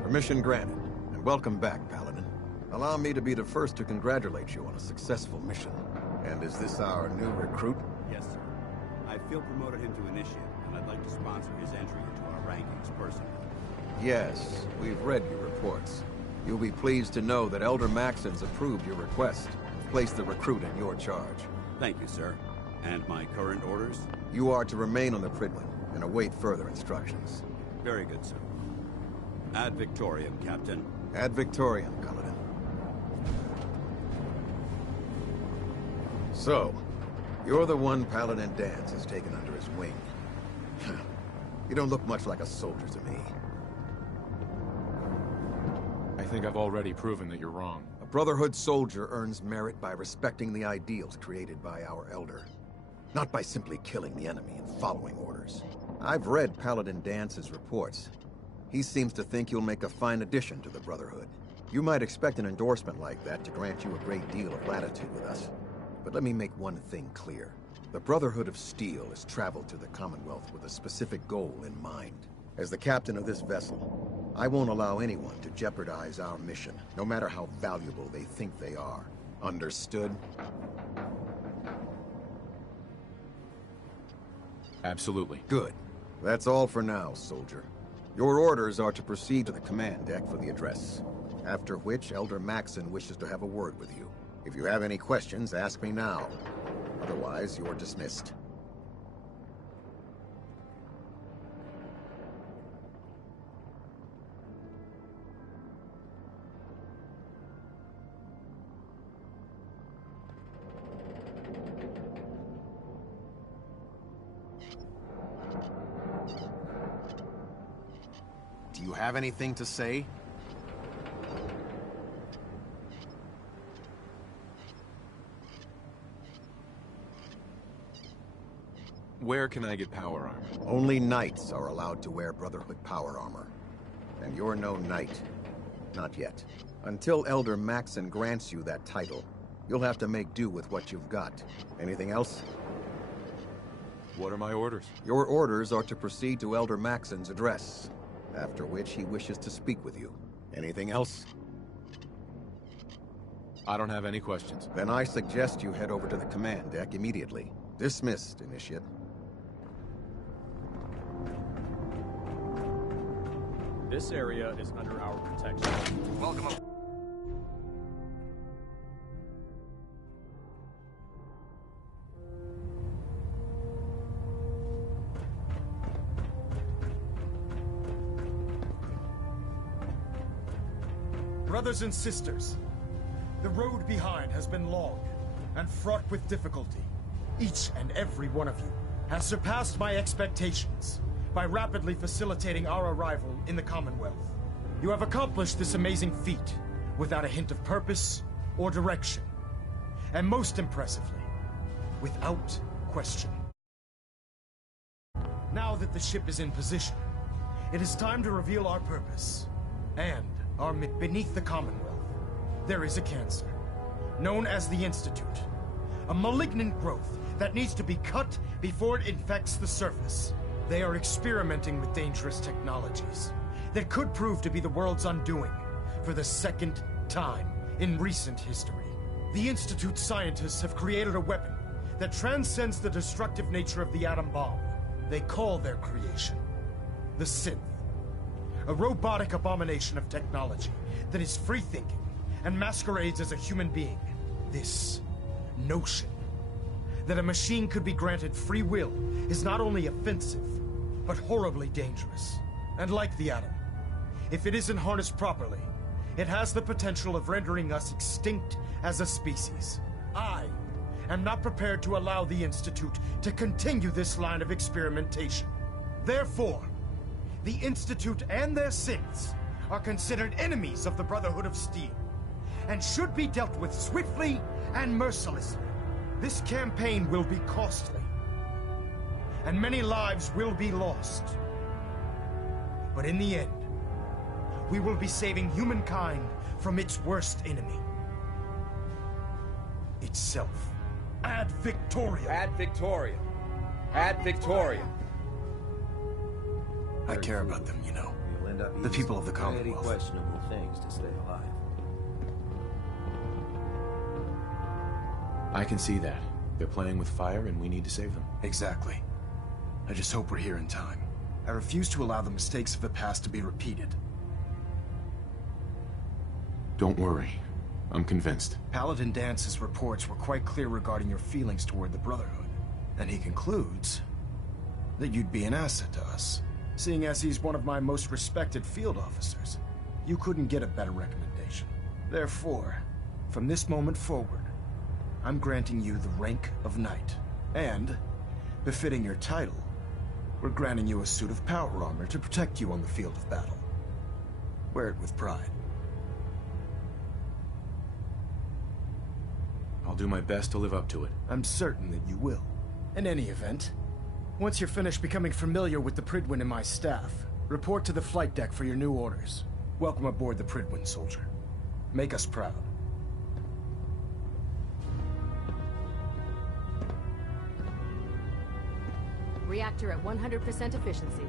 Permission granted, and welcome back, Paladin. Allow me to be the first to congratulate you on a successful mission. And is this our new recruit? Yes, sir. I feel promoted him to initiate, and I'd like to sponsor his entry into our rankings personally. Yes, we've read your reports. You'll be pleased to know that Elder Maxson's approved your request. Placed the recruit in your charge. Thank you, sir. And my current orders? You are to remain on the Prydwen and await further instructions. Very good, sir. Ad Victoriam, Captain. Ad Victoriam, Paladin. So, you're the one Paladin Danse has taken under his wing. You don't look much like a soldier to me. I think I've already proven that you're wrong. A Brotherhood soldier earns merit by respecting the ideals created by our Elder. Not by simply killing the enemy and following orders. I've read Paladin Dance's reports. He seems to think you'll make a fine addition to the Brotherhood. You might expect an endorsement like that to grant you a great deal of latitude with us. But let me make one thing clear. The Brotherhood of Steel has traveled to the Commonwealth with a specific goal in mind. As the captain of this vessel, I won't allow anyone to jeopardize our mission, no matter how valuable they think they are. Understood? Absolutely. Good. That's all for now, soldier. Your orders are to proceed to the command deck for the address, after which Elder Maxson wishes to have a word with you. If you have any questions, ask me now. Otherwise, you're dismissed. Do you have anything to say? Where can I get power armor? Only knights are allowed to wear Brotherhood power armor. And you're no knight. Not yet. Until Elder Maxon grants you that title, you'll have to make do with what you've got. Anything else? What are my orders? Your orders are to proceed to Elder Maxon's address, after which he wishes to speak with you. Anything else? I don't have any questions. Then I suggest you head over to the command deck immediately. Dismissed, Initiate. This area is under our protection. Welcome. Brothers and sisters, the road behind has been long and fraught with difficulty. Each and every one of you has surpassed my expectations by rapidly facilitating our arrival in the Commonwealth. You have accomplished this amazing feat without a hint of purpose or direction, and most impressively, without question. Now that the ship is in position, it is time to reveal our purpose and our beneath the Commonwealth. There is a cancer, known as the Institute, a malignant growth that needs to be cut before it infects the surface. They are experimenting with dangerous technologies that could prove to be the world's undoing for the second time in recent history. The Institute's scientists have created a weapon that transcends the destructive nature of the atom bomb. They call their creation the Synth, a robotic abomination of technology that is free-thinking and masquerades as a human being. This notion that a machine could be granted free will is not only offensive, but horribly dangerous. And like the atom, if it isn't harnessed properly, it has the potential of rendering us extinct as a species. I am not prepared to allow the Institute to continue this line of experimentation. Therefore, the Institute and their synths are considered enemies of the Brotherhood of Steel, and should be dealt with swiftly and mercilessly. This campaign will be costly, and many lives will be lost. But in the end, we will be saving humankind from its worst enemy. Itself. Ad Victoriam! Ad Victoriam! Ad Victoriam! I care about them, you know. The people of the Commonwealth. Questionable things to stay alive. I can see that. They're playing with fire and we need to save them. Exactly. I just hope we're here in time. I refuse to allow the mistakes of the past to be repeated. Don't worry. I'm convinced. Paladin Dance's reports were quite clear regarding your feelings toward the Brotherhood. And he concludes that you'd be an asset to us. Seeing as he's one of my most respected field officers, you couldn't get a better recommendation. Therefore, from this moment forward, I'm granting you the rank of Knight. And, befitting your title, we're granting you a suit of power armor to protect you on the field of battle. Wear it with pride. I'll do my best to live up to it. I'm certain that you will. In any event, once you're finished becoming familiar with the Prydwen and my staff, report to the flight deck for your new orders. Welcome aboard the Prydwen, soldier. Make us proud. Reactor at 100% efficiency.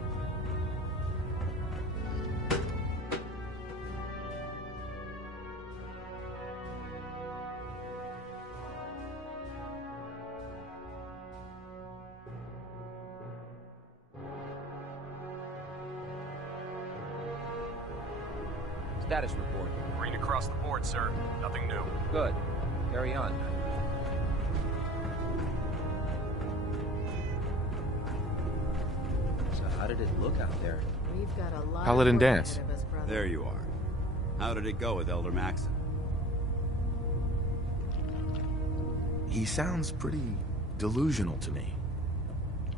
Status report. Green across the board, sir. Nothing new. Good. Carry on. So how did it look out there? We've got a lot Paladin of work Danse. ahead of us, brother. There you are. How did it go with Elder Maxon? He sounds pretty delusional to me.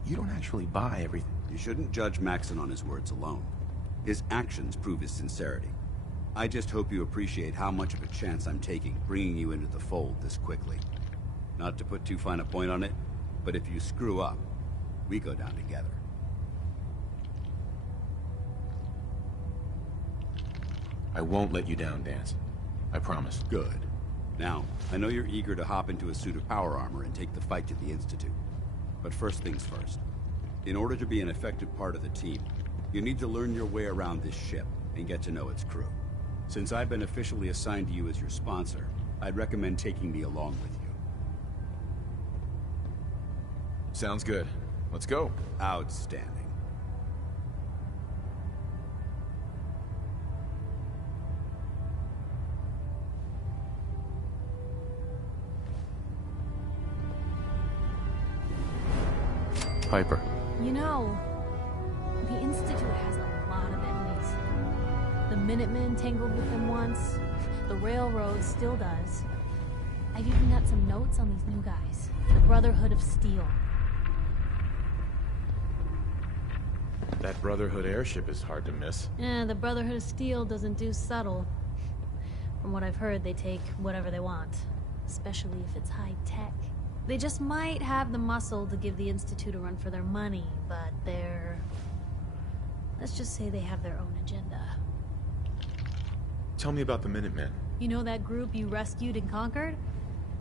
You don't actually buy everything. You shouldn't judge Maxon on his words alone. His actions prove his sincerity. I just hope you appreciate how much of a chance I'm taking bringing you into the fold this quickly. Not to put too fine a point on it, but if you screw up, we go down together. I won't let you down, Danse. I promise. Good. Now, I know you're eager to hop into a suit of power armor and take the fight to the Institute. But first things first. In order to be an effective part of the team, you need to learn your way around this ship and get to know its crew. Since I've been officially assigned to you as your sponsor, I'd recommend taking me along with you. Sounds good. Let's go. Outstanding. Piper. You know, the Institute has a lot of enemies. The Minutemen tangled with them once. The Railroad still does. I've even got some notes on these new guys. The Brotherhood of Steel. That Brotherhood airship is hard to miss. The Brotherhood of Steel doesn't do subtle. From what I've heard, they take whatever they want. Especially if it's high-tech. They just might have the muscle to give the Institute a run for their money, but they're... let's just say they have their own agenda. Tell me about the Minutemen. You know that group you rescued and conquered?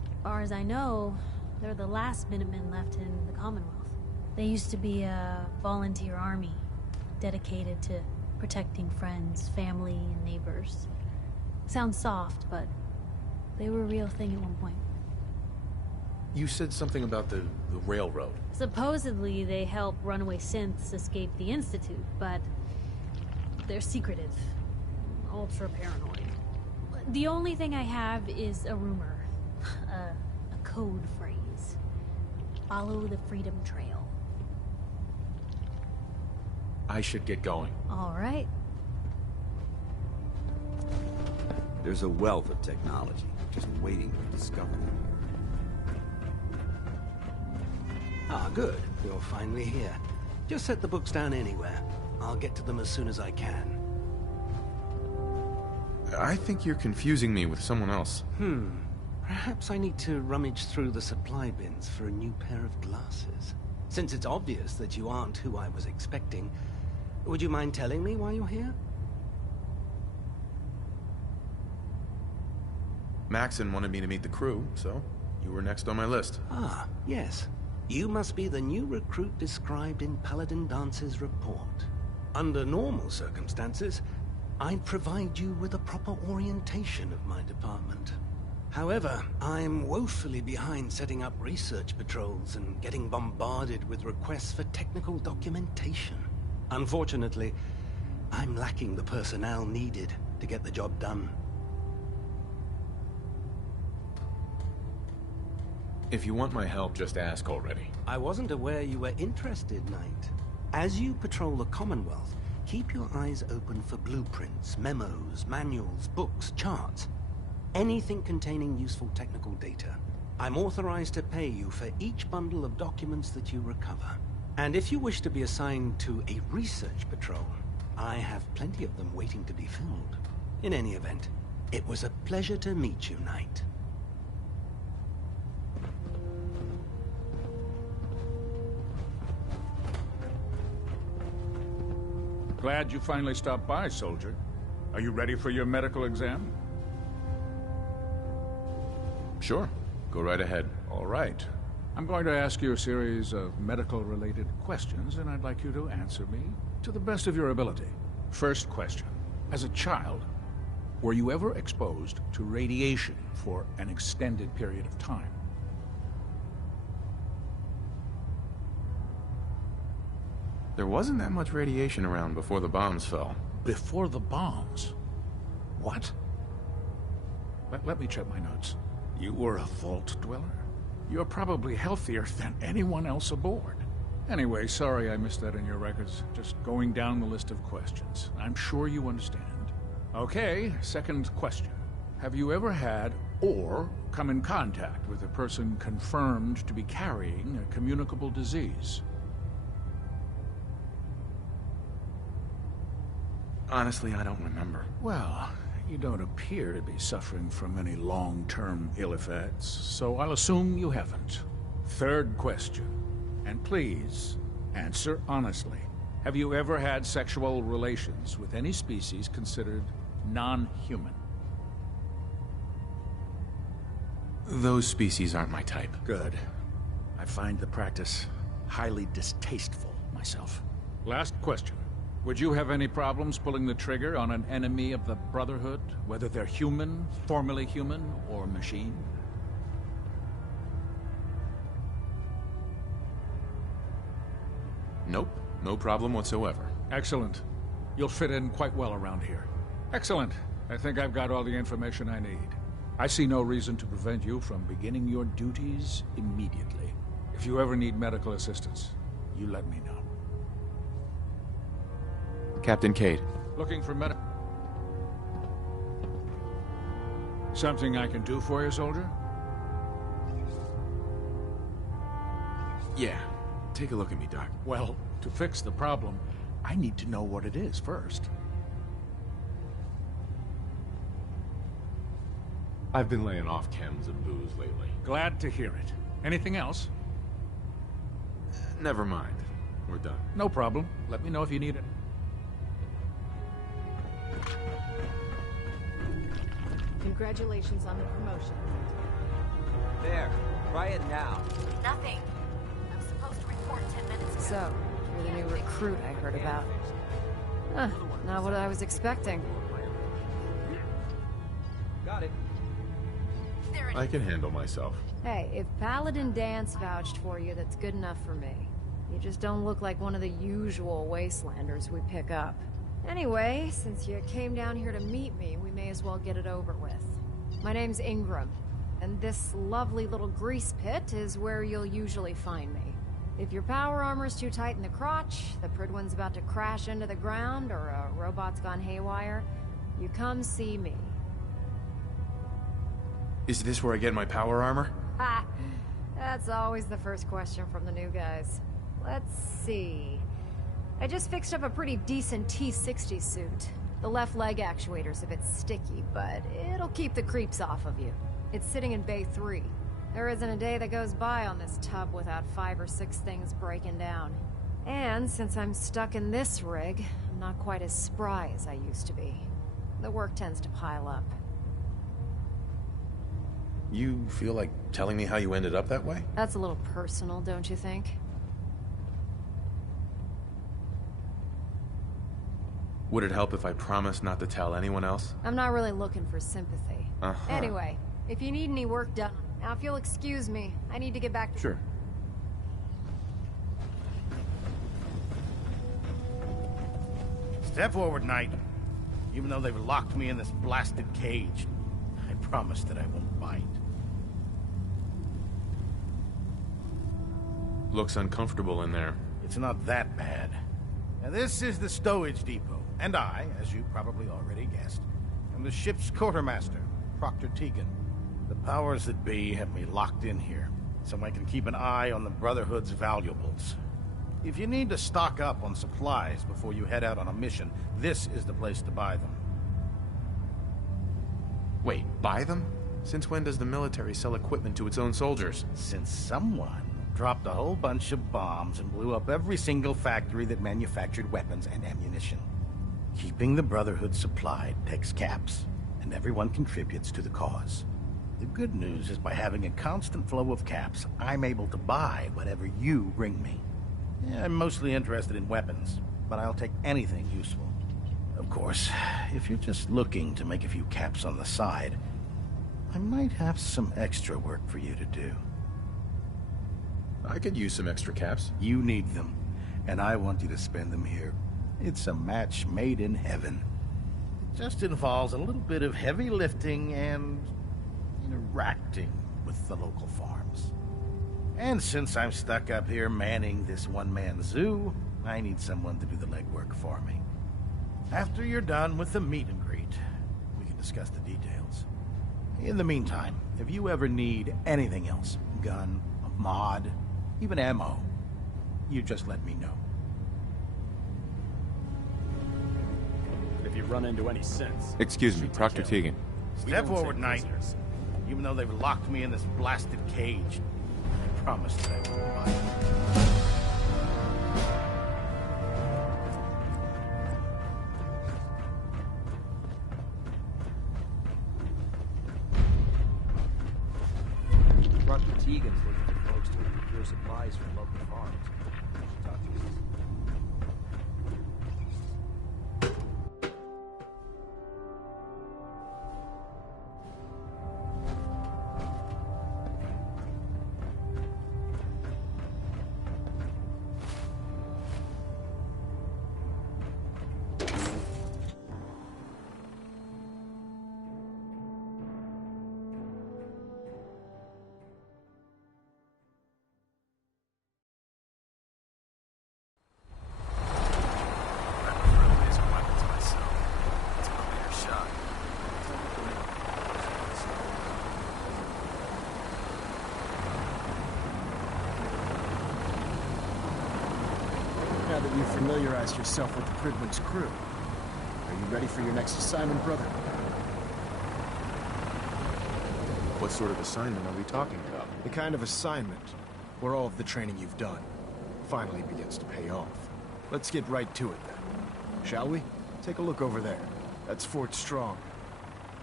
As far as I know, they're the last Minutemen left in the Commonwealth. They used to be a volunteer army, dedicated to protecting friends, family, and neighbors. Sounds soft, but they were a real thing at one point. You said something about the railroad. Supposedly, they help runaway synths escape the Institute, but they're secretive. Ultra paranoid. The only thing I have is a rumor. A code phrase. Follow the Freedom Trail. I should get going. All right. There's a wealth of technology just waiting to be discovered. Ah, good. You're finally here. Just set the books down anywhere. I'll get to them as soon as I can. I think you're confusing me with someone else. Perhaps I need to rummage through the supply bins for a new pair of glasses. Since it's obvious that you aren't who I was expecting, would you mind telling me why you're here? Maxon wanted me to meet the crew, so you were next on my list. Ah, yes. You must be the new recruit described in Paladin Dance's report. Under normal circumstances, I'd provide you with a proper orientation of my department. However, I'm woefully behind setting up research patrols and getting bombarded with requests for technical documentation. Unfortunately, I'm lacking the personnel needed to get the job done. If you want my help, just ask already. I wasn't aware you were interested, Knight. As you patrol the Commonwealth, keep your eyes open for blueprints, memos, manuals, books, charts. Anything containing useful technical data. I'm authorized to pay you for each bundle of documents that you recover. And if you wish to be assigned to a research patrol, I have plenty of them waiting to be filled. In any event, it was a pleasure to meet you, Knight. Glad you finally stopped by, soldier. Are you ready for your medical exam? Sure. Go right ahead. All right. I'm going to ask you a series of medical-related questions, and I'd like you to answer me to the best of your ability. First question. As a child, were you ever exposed to radiation for an extended period of time? There wasn't that much radiation around before the bombs fell. Before the bombs? What? Let me check my notes. You were a vault dweller? You're probably healthier than anyone else aboard. Anyway, sorry I missed that in your records. Just going down the list of questions. I'm sure you understand. Okay, second question. Have you ever had or come in contact with a person confirmed to be carrying a communicable disease? Honestly, I don't remember. Well, you don't appear to be suffering from any long-term ill effects, so I'll assume you haven't. Third question, and please, answer honestly. Have you ever had sexual relations with any species considered non-human? Those species aren't my type. Good. I find the practice highly distasteful myself. Last question. Would you have any problems pulling the trigger on an enemy of the Brotherhood, whether they're human, formerly human, or machine? Nope, no problem whatsoever. Excellent. You'll fit in quite well around here. Excellent. I think I've got all the information I need. I see no reason to prevent you from beginning your duties immediately. If you ever need medical assistance, you let me know. Captain Cade. Looking for something I can do for you, soldier? Yeah. Take a look at me, Doc. Well, to fix the problem, I need to know what it is first. I've been laying off chems and booze lately. Glad to hear it. Anything else? Never mind. We're done. No problem. Let me know if you need it. Congratulations on the promotion. There. Try it now. Nothing. I'm supposed to report 10 minutes ago. So, you're the new recruit I heard about. Huh, not what I was expecting. Got it. I can handle myself. Hey, if Paladin Danse vouched for you, that's good enough for me. You just don't look like one of the usual wastelanders we pick up. Anyway, since you came down here to meet me, we may as well get it over with. My name's Ingram, and this lovely little grease pit is where you'll usually find me. If your power armor's too tight in the crotch, the Prydwen's about to crash into the ground, or a robot's gone haywire, you come see me. Is this where I get my power armor? Ha! That's always the first question from the new guys. Let's see. I just fixed up a pretty decent T-60 suit. The left leg actuator's a bit sticky, but it'll keep the creeps off of you. It's sitting in Bay 3. There isn't a day that goes by on this tub without 5 or 6 things breaking down. And since I'm stuck in this rig, I'm not quite as spry as I used to be. The work tends to pile up. You feel like telling me how you ended up that way? That's a little personal, don't you think? Would it help if I promised not to tell anyone else? I'm not really looking for sympathy. Uh-huh. Anyway, if you need any work done, now if you'll excuse me, I need to get back to... Sure. Step forward, Knight. Even though they've locked me in this blasted cage, I promise that I won't bite. Looks uncomfortable in there. It's not that bad. Now, this is the stowage depot, and I, as you probably already guessed, am the ship's quartermaster, Proctor Tegan. The powers that be have me locked in here, so I can keep an eye on the Brotherhood's valuables. If you need to stock up on supplies before you head out on a mission, this is the place to buy them. Wait, buy them? Since when does the military sell equipment to its own soldiers? Since someone dropped a whole bunch of bombs and blew up every single factory that manufactured weapons and ammunition. Keeping the Brotherhood supplied takes caps, and everyone contributes to the cause. The good news is by having a constant flow of caps, I'm able to buy whatever you bring me. Yeah, I'm mostly interested in weapons, but I'll take anything useful. Of course, if you're just looking to make a few caps on the side, I might have some extra work for you to do. I could use some extra caps. You need them, and I want you to spend them here. It's a match made in heaven. It just involves a little bit of heavy lifting and interacting with the local farms. And since I'm stuck up here manning this one-man zoo, I need someone to do the legwork for me. After you're done with the meet and greet, we can discuss the details. In the meantime, if you ever need anything else, gun, a mod, even ammo, you just let me know. If you run into any sense... Excuse me, Proctor Teagan. Step forward, Knight. Even though they've locked me in this blasted cage, I promised that I wouldn't mind. Proctor Teagan's looking for folks to procure supplies from local farms. You should talk to him. Now that you've familiarized yourself with the Prydwen's crew, are you ready for your next assignment, brother? What sort of assignment are we talking about? The kind of assignment where all of the training you've done finally begins to pay off. Let's get right to it then, shall we? Take a look over there. That's Fort Strong,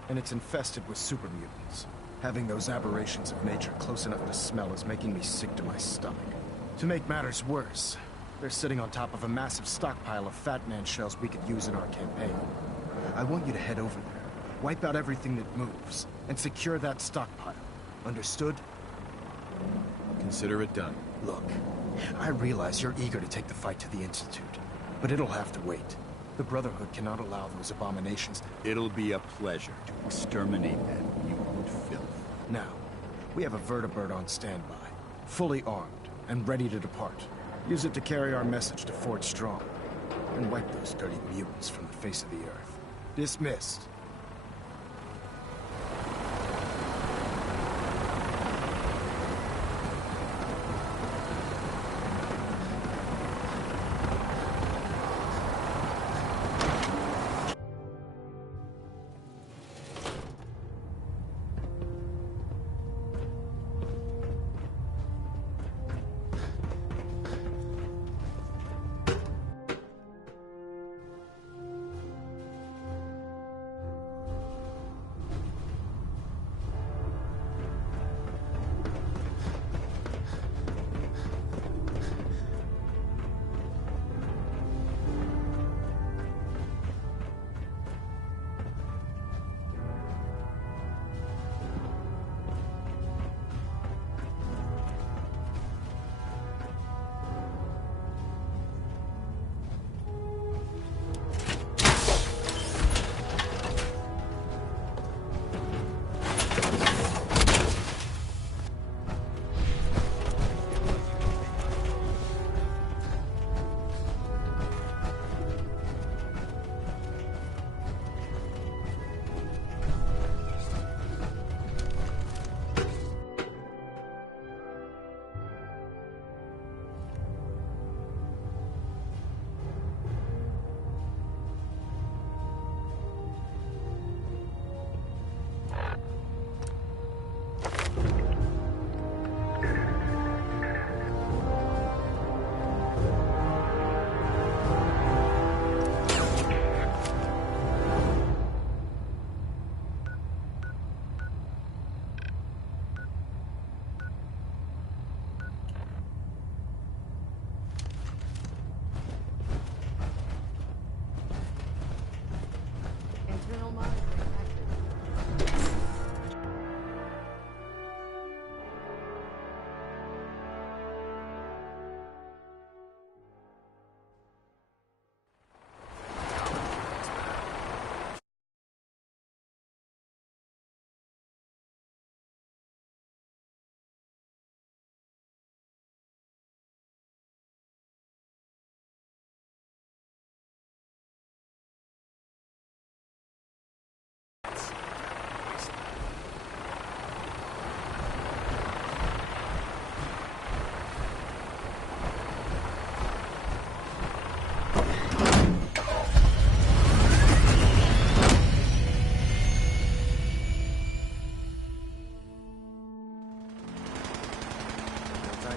and it's infested with super mutants. Having those aberrations of nature close enough to smell is making me sick to my stomach. To make matters worse, they're sitting on top of a massive stockpile of Fat Man shells we could use in our campaign. I want you to head over there, wipe out everything that moves, and secure that stockpile. Understood? Consider it done. Look, I realize you're eager to take the fight to the Institute, but it'll have to wait. The Brotherhood cannot allow those abominations. It'll be a pleasure to exterminate that mutant filth. Now, we have a vertibird on standby, fully armed and ready to depart. Use it to carry our message to Fort Strong, and wipe those dirty mutants from the face of the earth. Dismissed.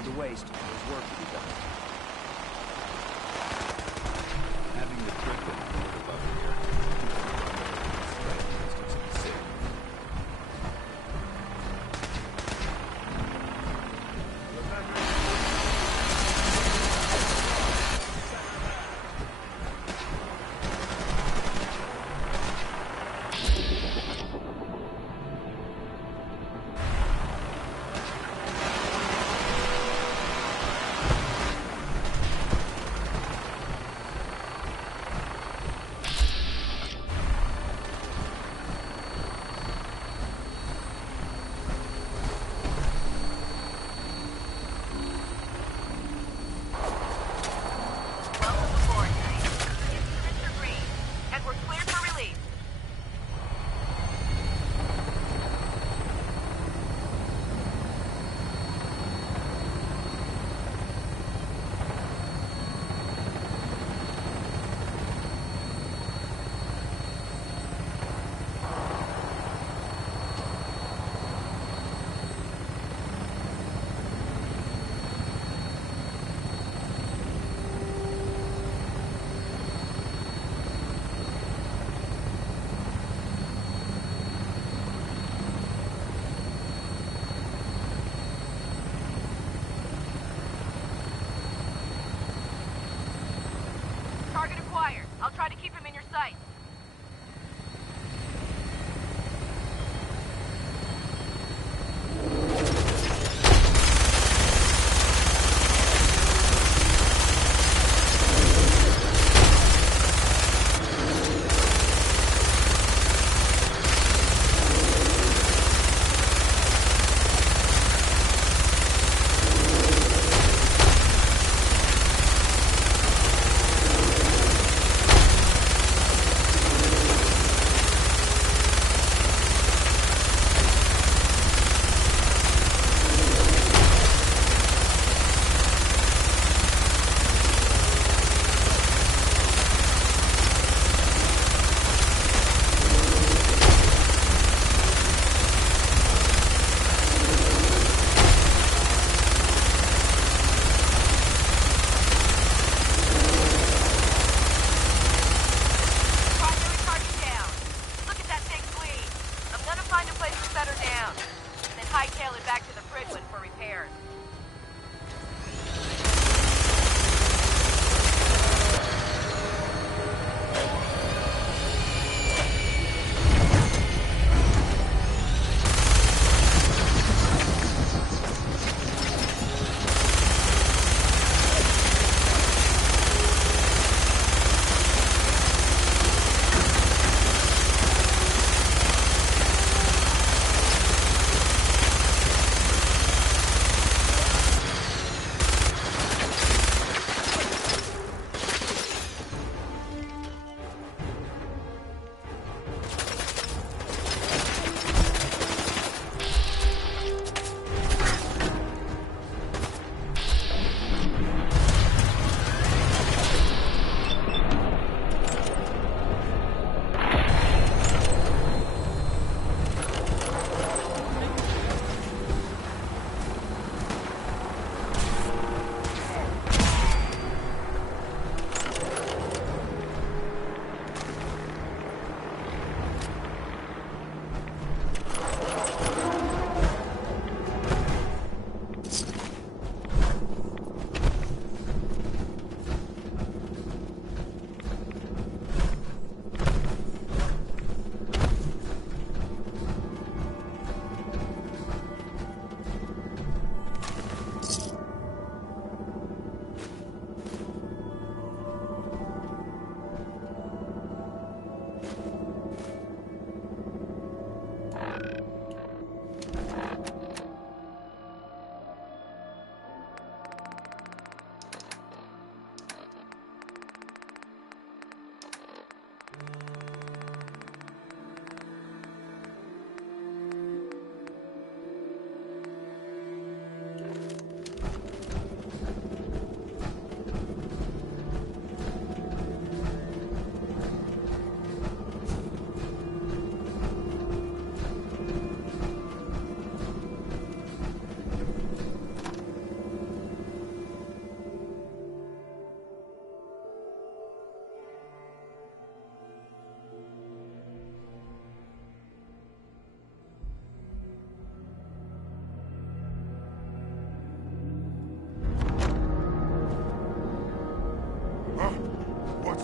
the waste. There's work to be done. Having the trickle float above here. Striking distance of the city.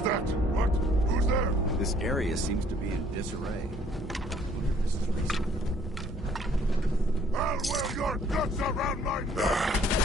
What's that? What? Who's there? This area seems to be in disarray. I wonder if this is reasonable. I'll wear your guts around my neck!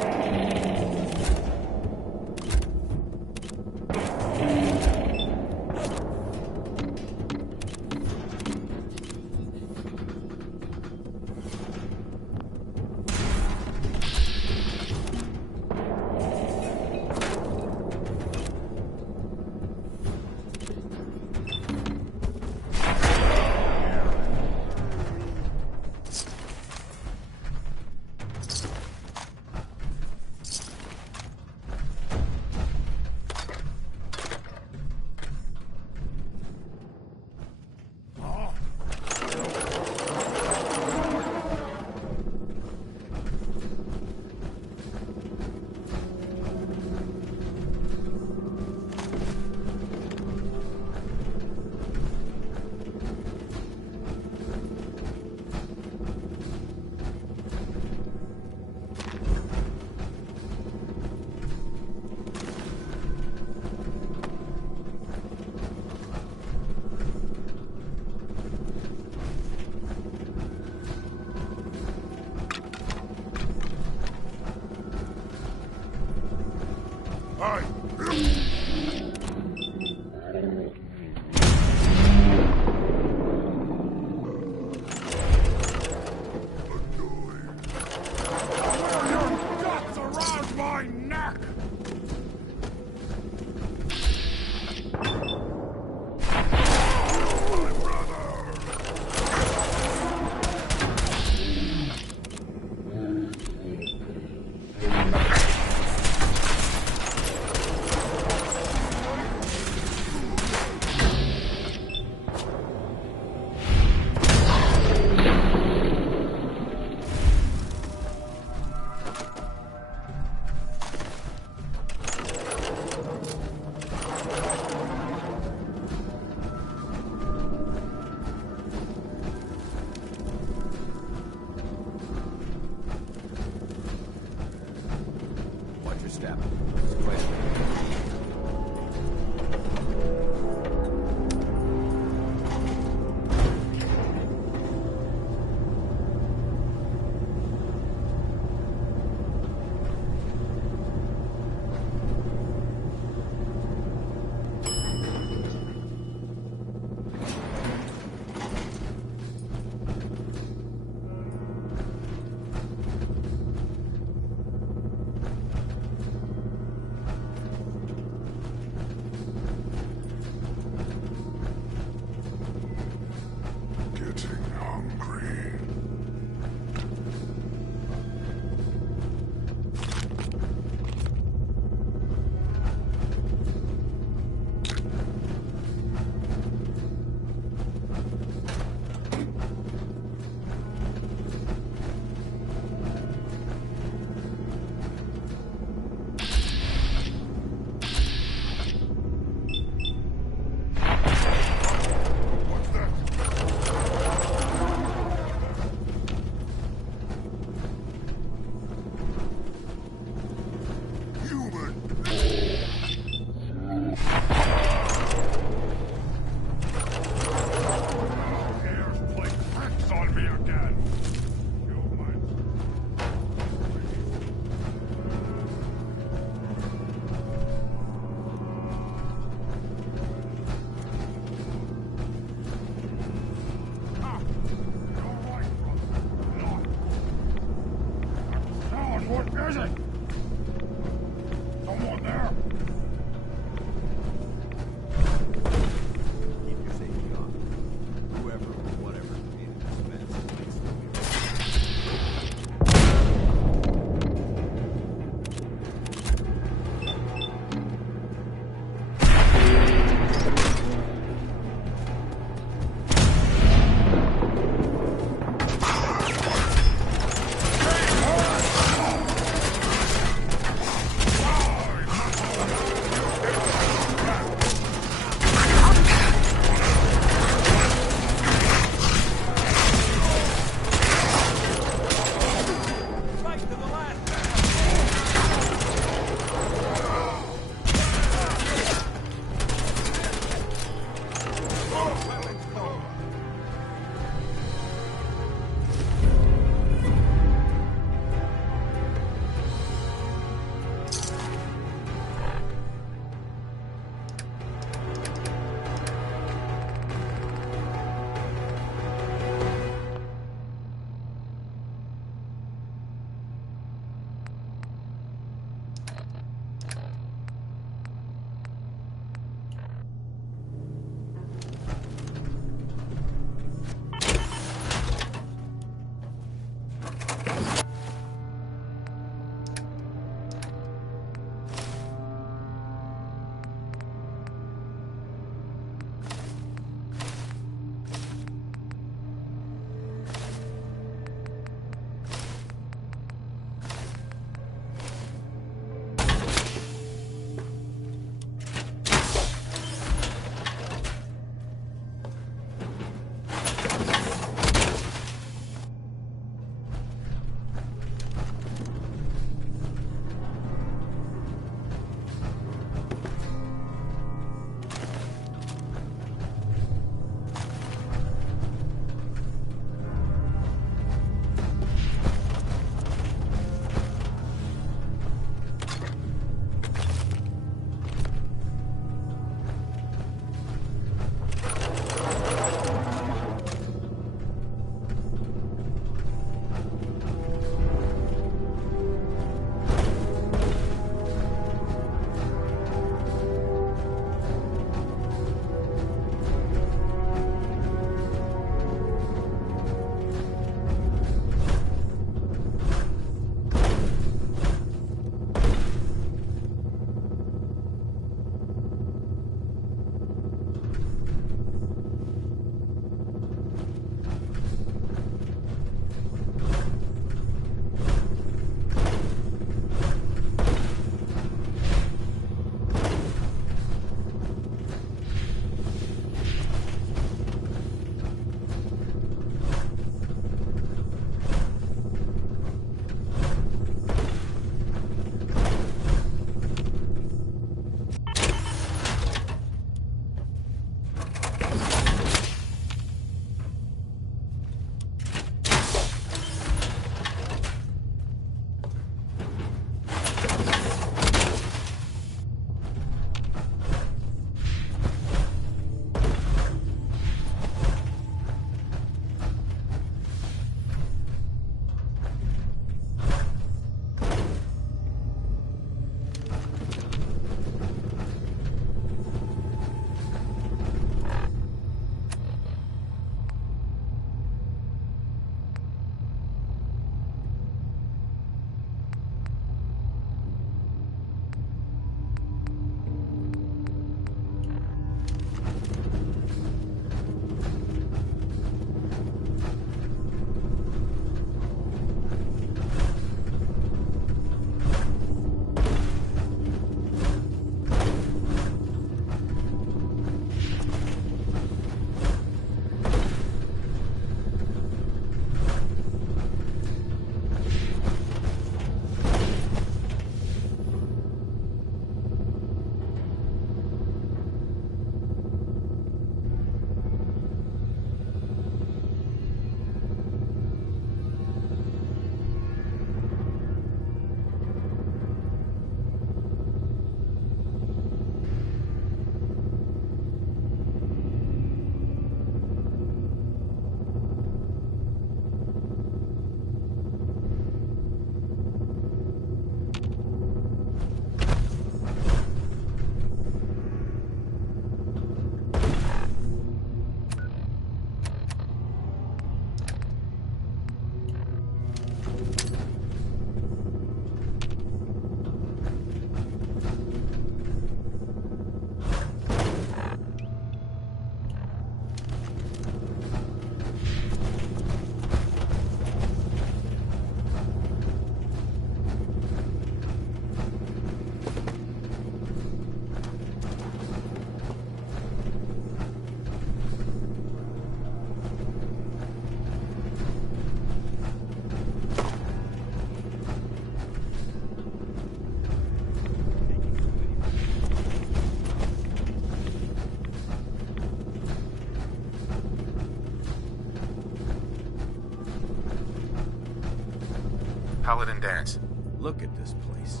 Paladin Danse. Look at this place.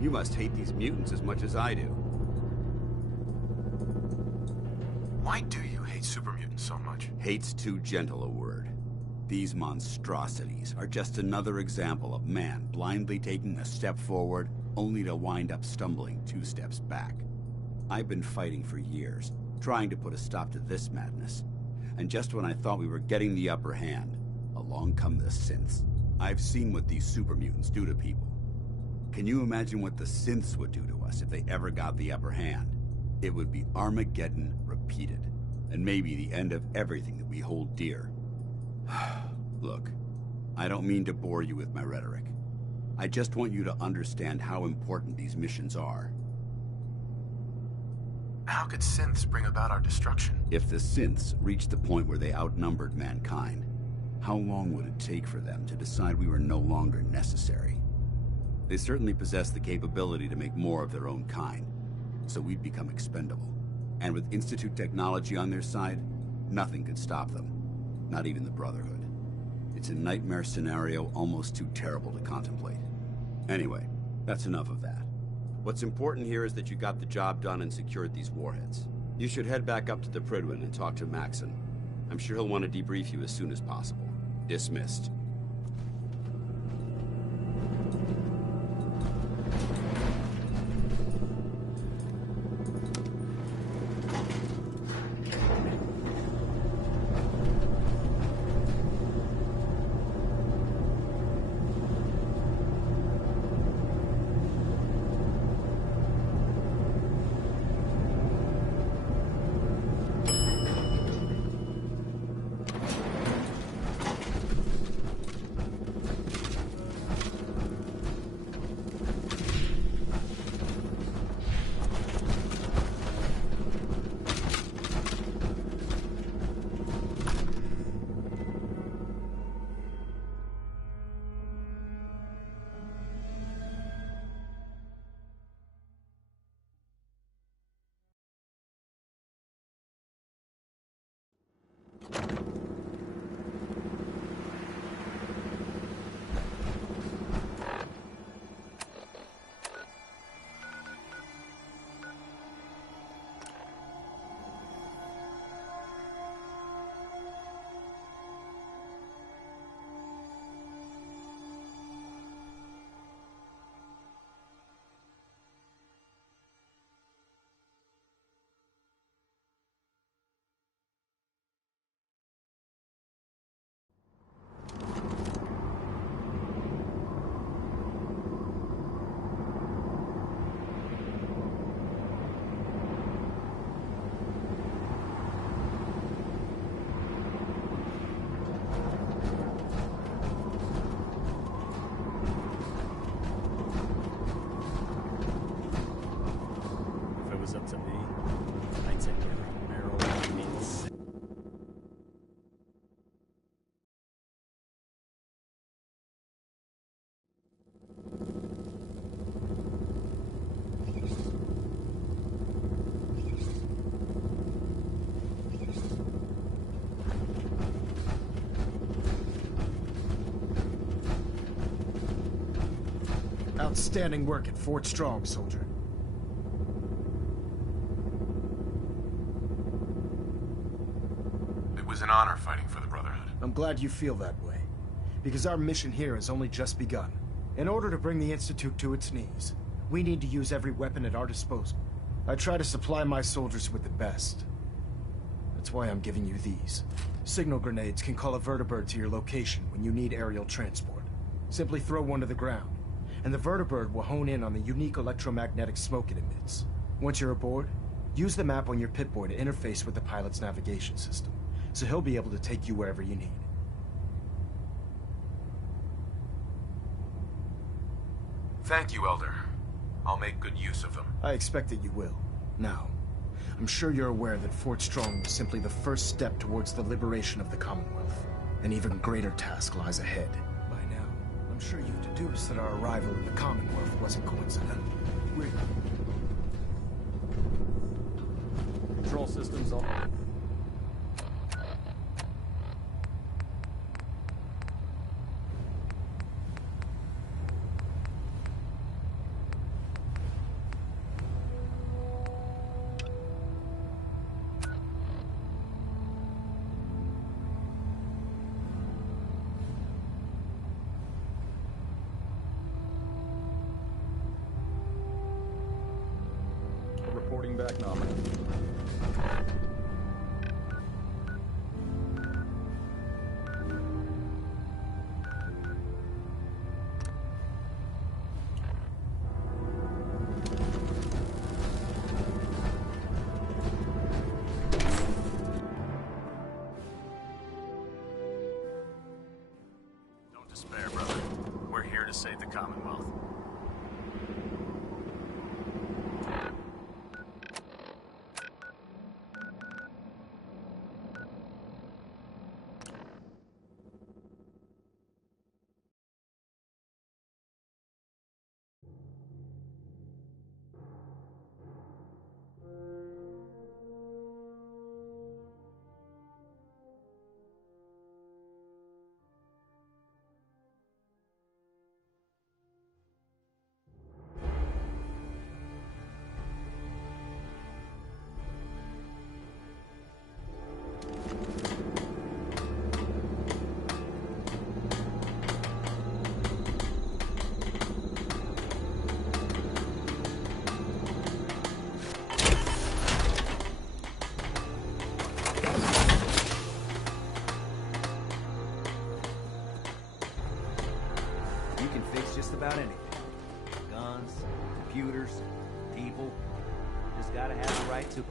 You must hate these mutants as much as I do. Why do you hate super mutants so much? Hate's too gentle a word. These monstrosities are just another example of man blindly taking a step forward, only to wind up stumbling 2 steps back. I've been fighting for years, trying to put a stop to this madness. And just when I thought we were getting the upper hand, along come the synths. I've seen what these super mutants do to people. Can you imagine what the synths would do to us if they ever got the upper hand? It would be Armageddon repeated, and maybe the end of everything that we hold dear. Look, I don't mean to bore you with my rhetoric. I just want you to understand how important these missions are. How could synths bring about our destruction? If the synths reached the point where they outnumbered mankind, how long would it take for them to decide we were no longer necessary? They certainly possess the capability to make more of their own kind, so we'd become expendable. And with Institute technology on their side, nothing could stop them. Not even the Brotherhood. It's a nightmare scenario almost too terrible to contemplate. Anyway, that's enough of that. What's important here is that you got the job done and secured these warheads. You should head back up to the Prydwen and talk to Maxon. I'm sure he'll want to debrief you as soon as possible. Dismissed. Outstanding work at Fort Strong, soldier. It was an honor fighting for the Brotherhood. I'm glad you feel that way, because our mission here has only just begun. In order to bring the Institute to its knees, we need to use every weapon at our disposal. I try to supply my soldiers with the best. That's why I'm giving you these. Signal grenades can call a vertibird to your location when you need aerial transport. Simply throw one to the ground, and the vertibird will hone in on the unique electromagnetic smoke it emits. Once you're aboard, use the map on your Pip-Boy to interface with the pilot's navigation system, so he'll be able to take you wherever you need. Thank you, Elder. I'll make good use of them. I expect that you will. Now, I'm sure you're aware that Fort Strong was simply the first step towards the liberation of the Commonwealth. An even greater task lies ahead. By now, I'm sure you've deduced that our arrival in the Commonwealth wasn't coincidental. Control systems all... Reporting back nominal. Don't despair, brother. We're here to save the Commonwealth. You can fix just about anything. Guns, computers, people. Just gotta have the right to...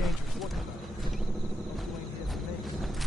dangerous looking about it. Don't blame you for me.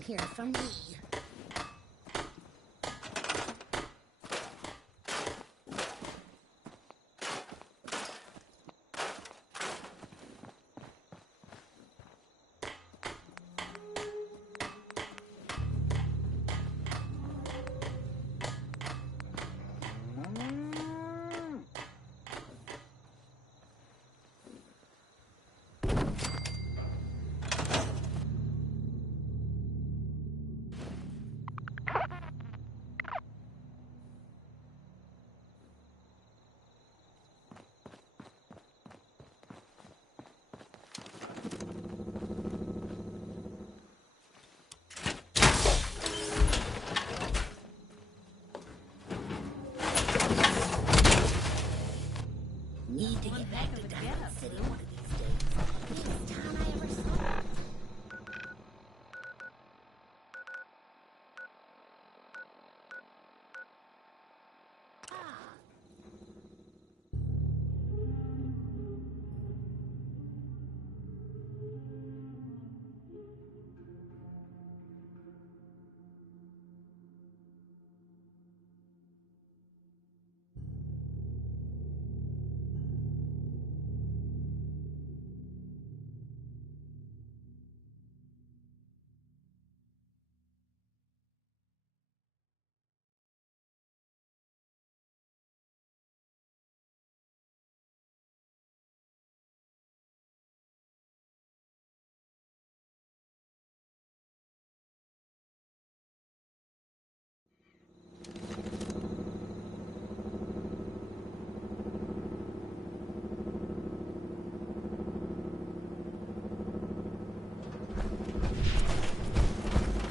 came here from me. Need to get back to Diamond City one of these days. Biggest town I ever saw.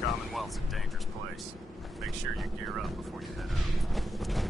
Commonwealth's a dangerous place. Make sure you gear up before you head out.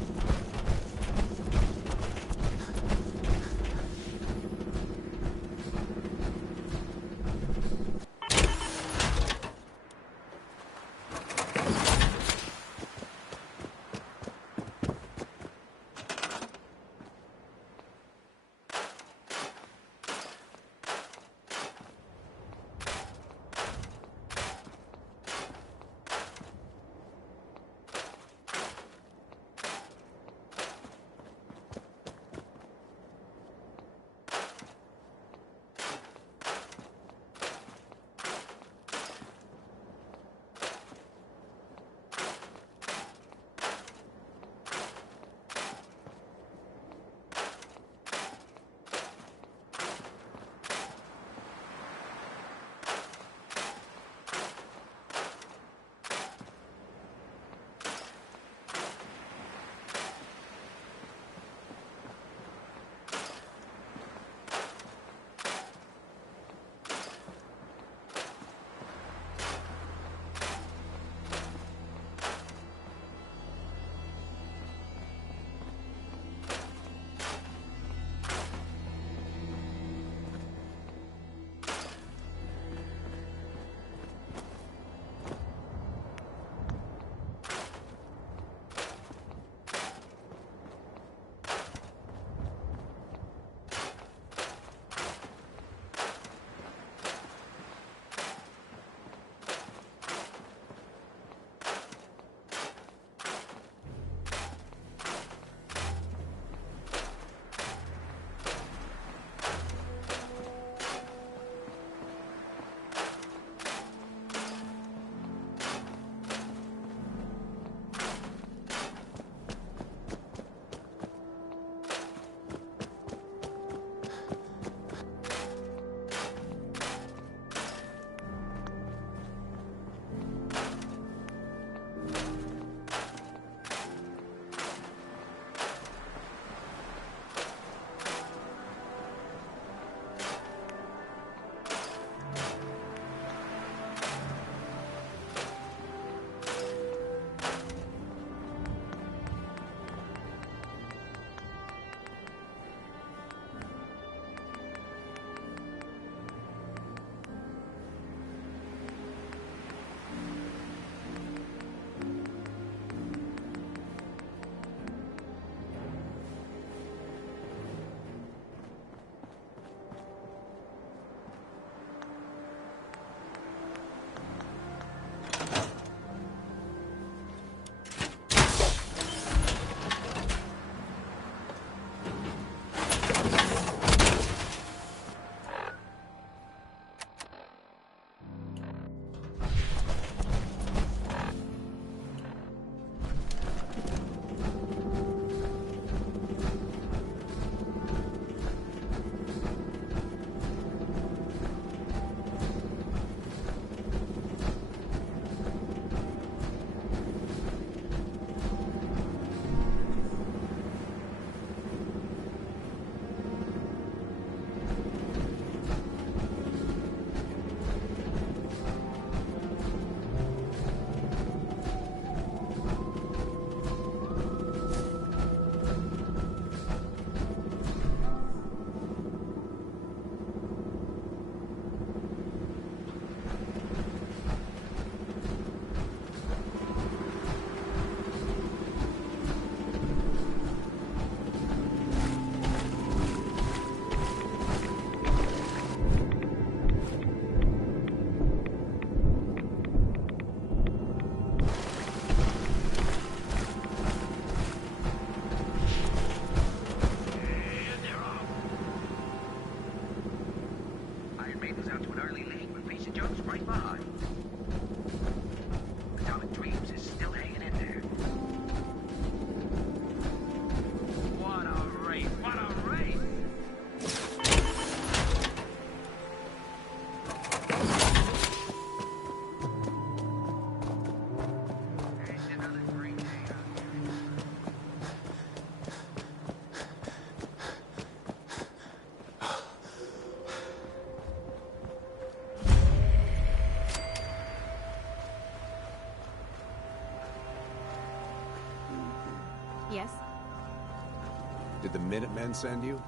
Did the Minutemen send you?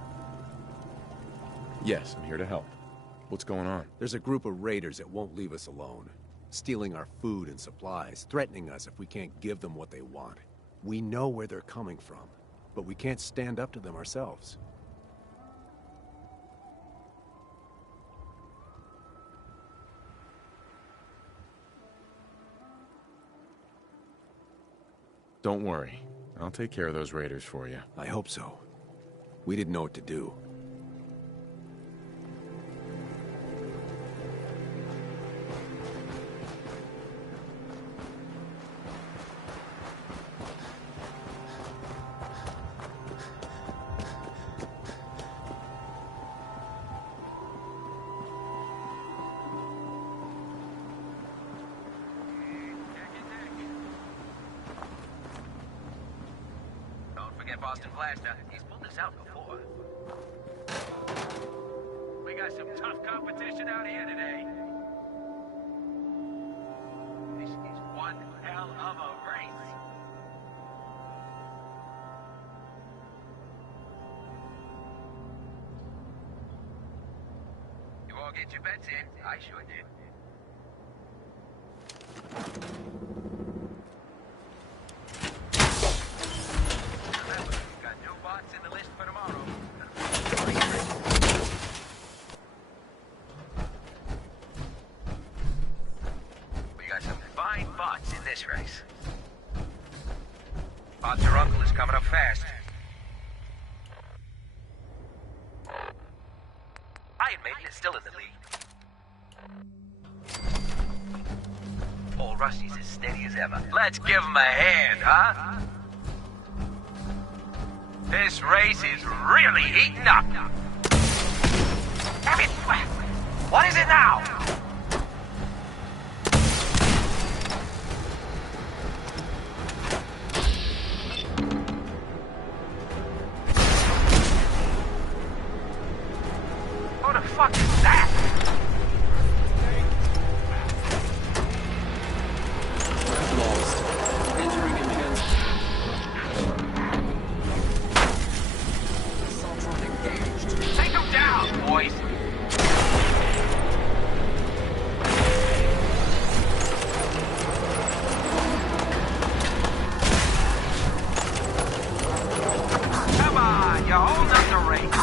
Yes, I'm here to help. What's going on? There's a group of raiders that won't leave us alone. Stealing our food and supplies, threatening us if we can't give them what they want. We know where they're coming from, but we can't stand up to them ourselves. Don't worry. I'll take care of those raiders for you. I hope so. We didn't know what to do. Boston Blaster. He's pulled this out before. We got some tough competition out here today. This is one hell of a race. You all get your bets in? I sure did. In the list for tomorrow. We got some fine bots in this race. Odds your uncle is coming up fast. Iron Maiden is still in the lead. Old Rusty's as steady as ever. Let's give him a hand, huh? This race is really heating up. Damn it! What is it now? What the fuck is that? Lost. Entering intense. Take him down, boys! Come on, you're holding up the race.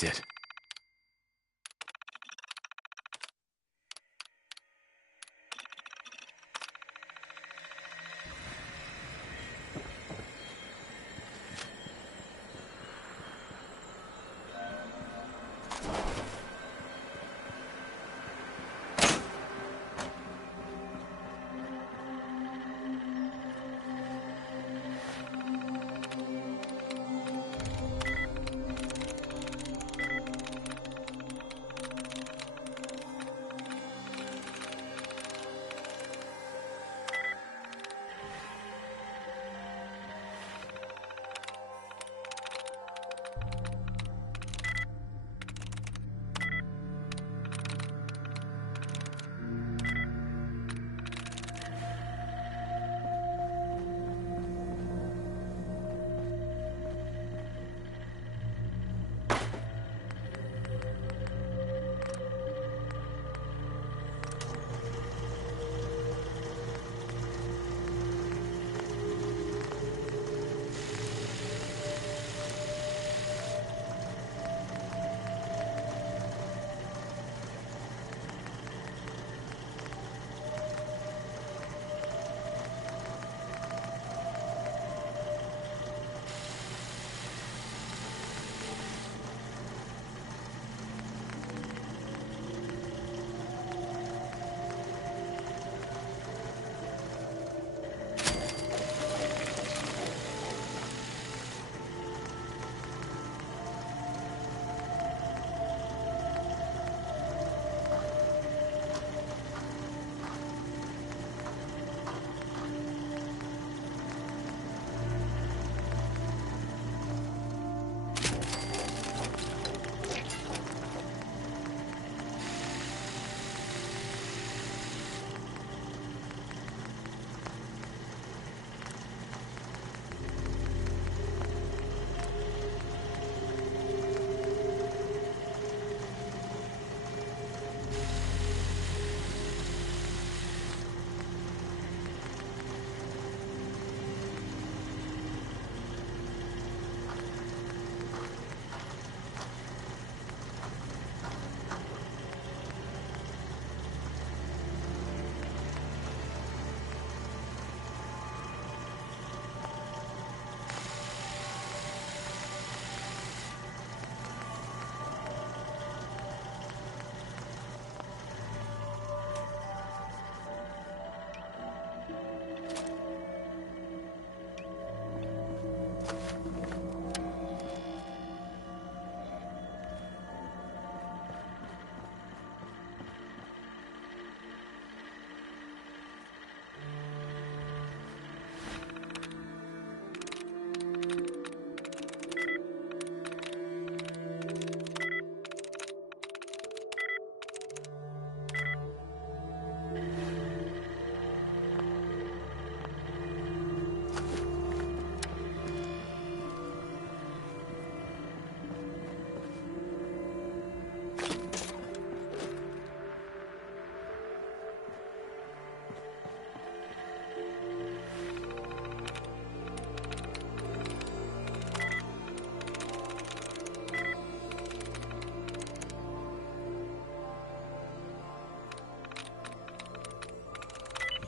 That's it.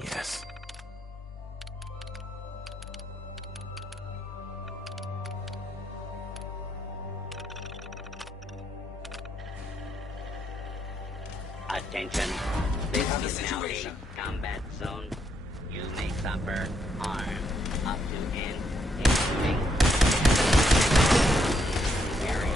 Yes. Attention. This is now a combat zone. You may suffer harm up to and including area.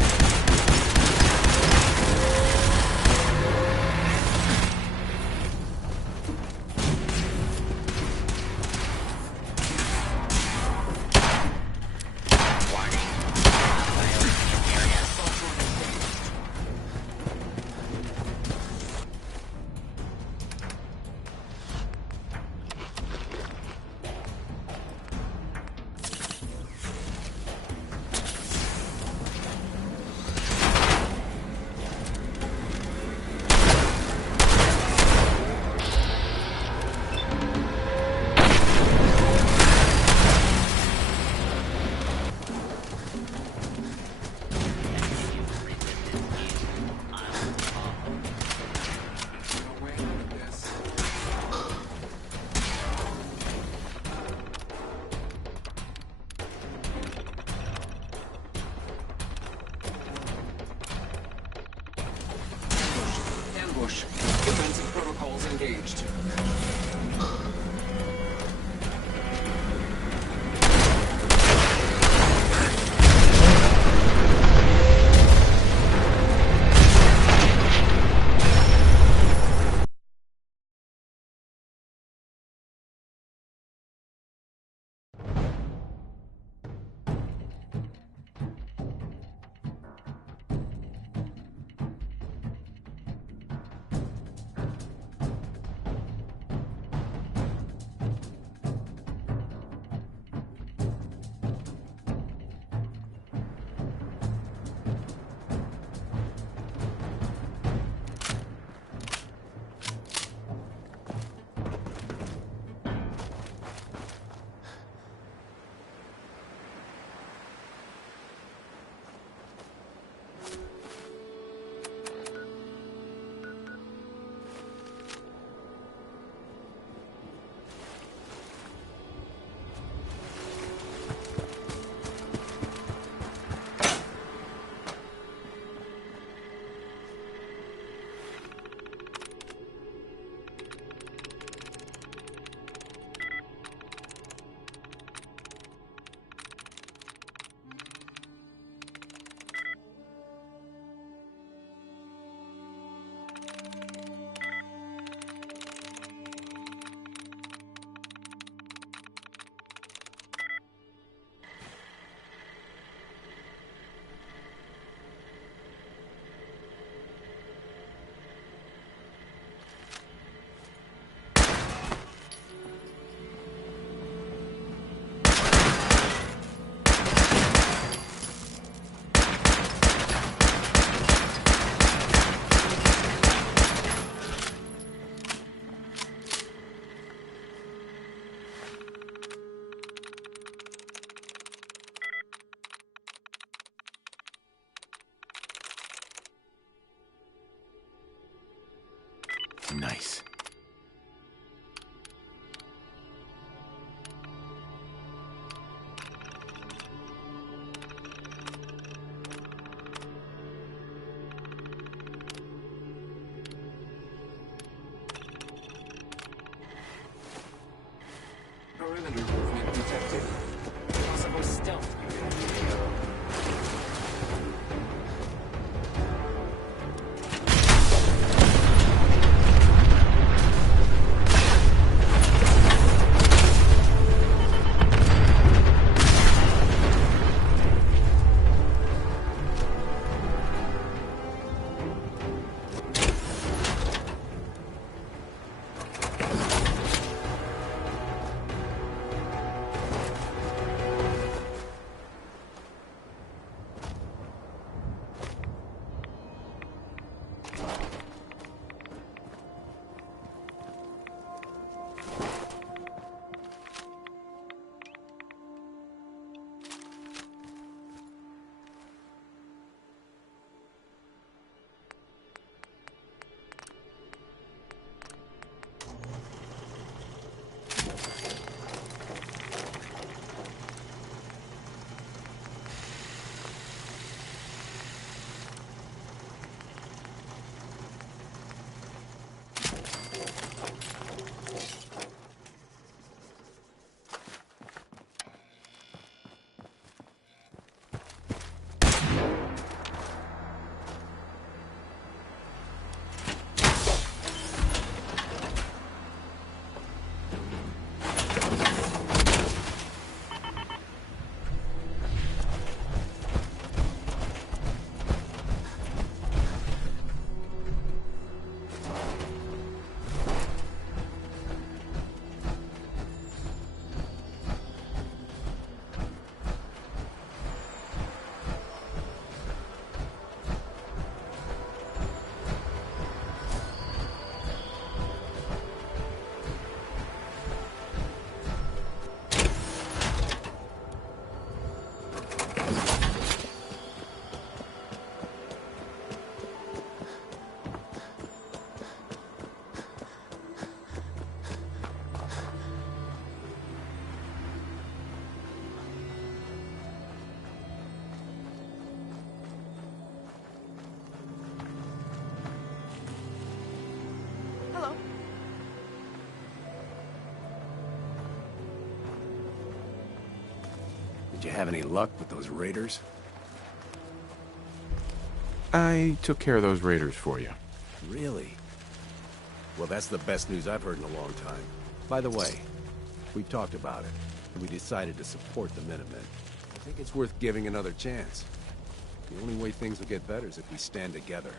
Defensive protocols engaged. Nice. Perimeter movement detected. Possible stealth unit. Did you have any luck with those raiders? I took care of those raiders for you. Really? Well, that's the best news I've heard in a long time. By the way, we talked about it, and we decided to support the Minutemen. I think it's worth giving another chance. The only way things will get better is if we stand together.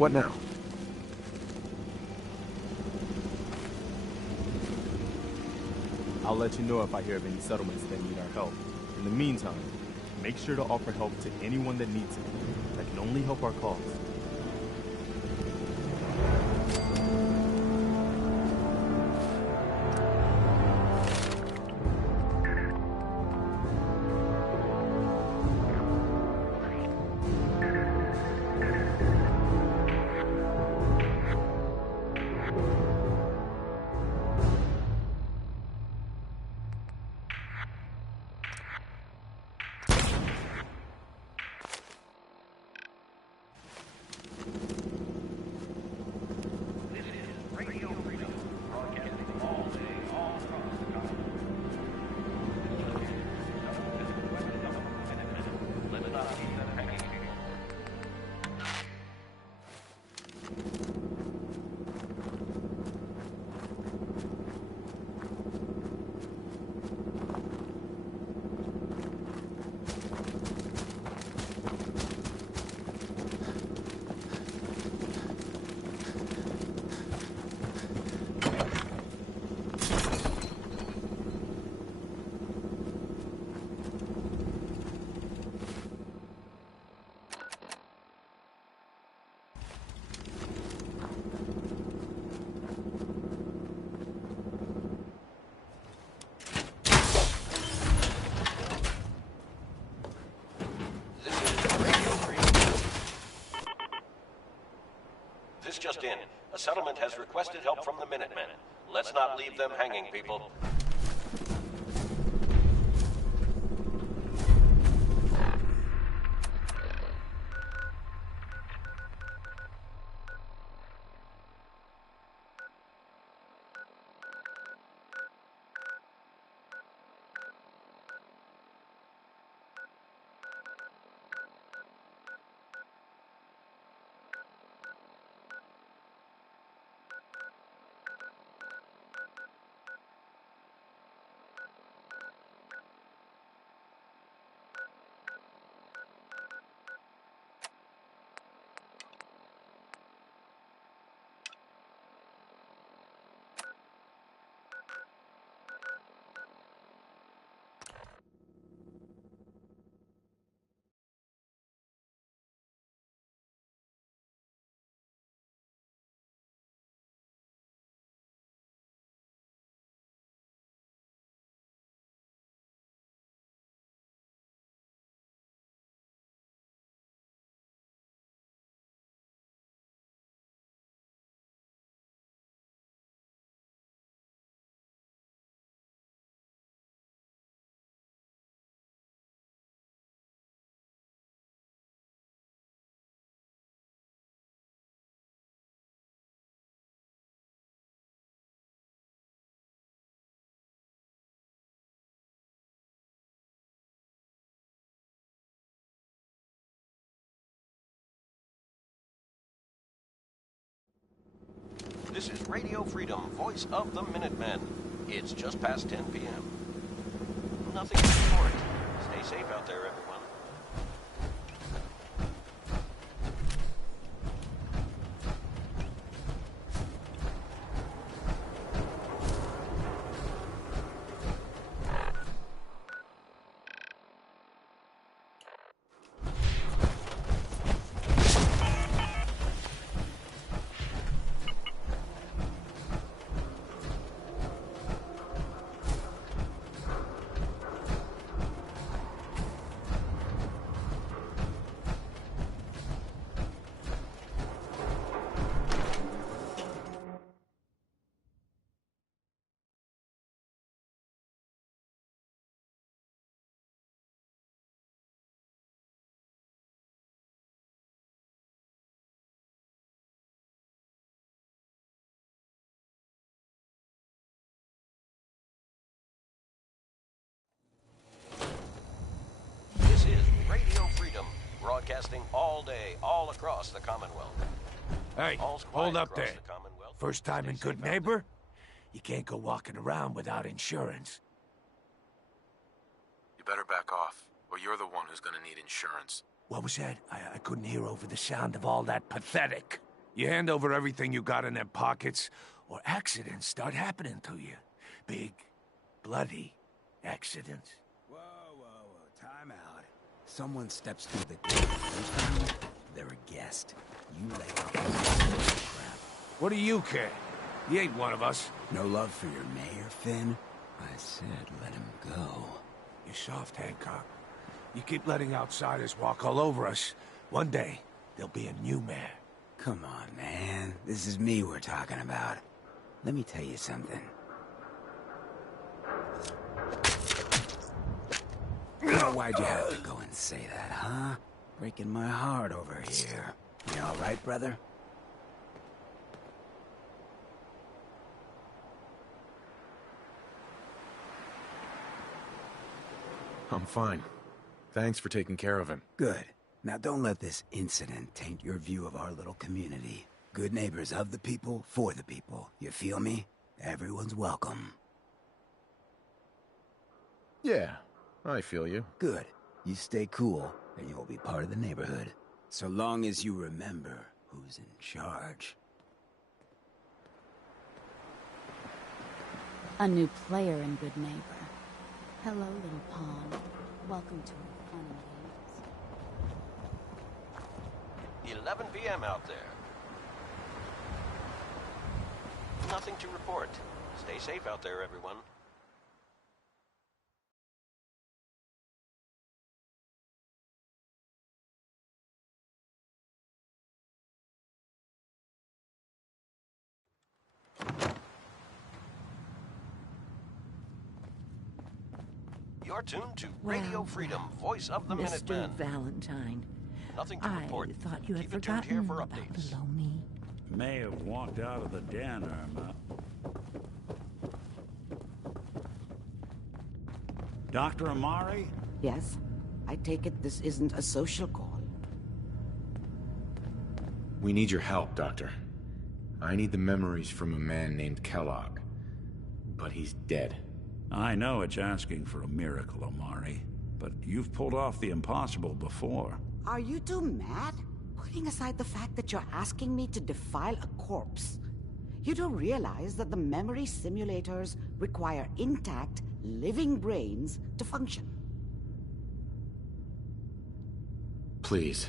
What now? I'll let you know if I hear of any settlements that need our help. In the meantime, make sure to offer help to anyone that needs it. That can only help our cause. This just in. A settlement has requested help from the Minutemen. Let's not leave them hanging, people. This is Radio Freedom, voice of the Minutemen. It's just past 10 p.m. Nothing to report. Stay safe out there, everyone. Broadcasting all day, all across the Commonwealth. Hey, hold up there. First time in Good Neighbor? You can't go walking around without insurance. You better back off, or you're the one who's gonna need insurance. What was that? I couldn't hear over the sound of all that pathetic. You hand over everything you got in them pockets, or accidents start happening to you. Big, bloody accidents. Whoa, time out. Someone steps through the door first time, they're a guest. You lay off crap. What do you care? He ain't one of us. No love for your mayor, Finn? I said let him go. You're soft, Hancock. You keep letting outsiders walk all over us. One day, there'll be a new mayor. Come on, man. This is me we're talking about. Let me tell you something. Why'd you have to go and say that, huh? Breaking my heart over here. You all right, brother? I'm fine. Thanks for taking care of him. Good. Now don't let this incident taint your view of our little community. Good neighbors of the people, for the people. You feel me? Everyone's welcome. Yeah, I feel you. Good. You stay cool, and you'll be part of the neighborhood. So long as you remember who's in charge. A new player and good neighbor. Hello, little pawn. Welcome to our fun and games. 11 p.m. out there. Nothing to report. Stay safe out there, everyone. You're tuned to Radio Freedom, voice of the Minutemen. Mr. Valentine, Nothing to report. I thought you had Keep it tuned here forgotten for about updates. Lomi. May have walked out of the den, Irma. Dr. Amari? Yes? I take it this isn't a social call. We need your help, Doctor. I need the memories from a man named Kellogg. But he's dead. I know it's asking for a miracle, Amari, but you've pulled off the impossible before. Are you two mad? Putting aside the fact that you're asking me to defile a corpse, you do realize that the memory simulators require intact, living brains to function. Please.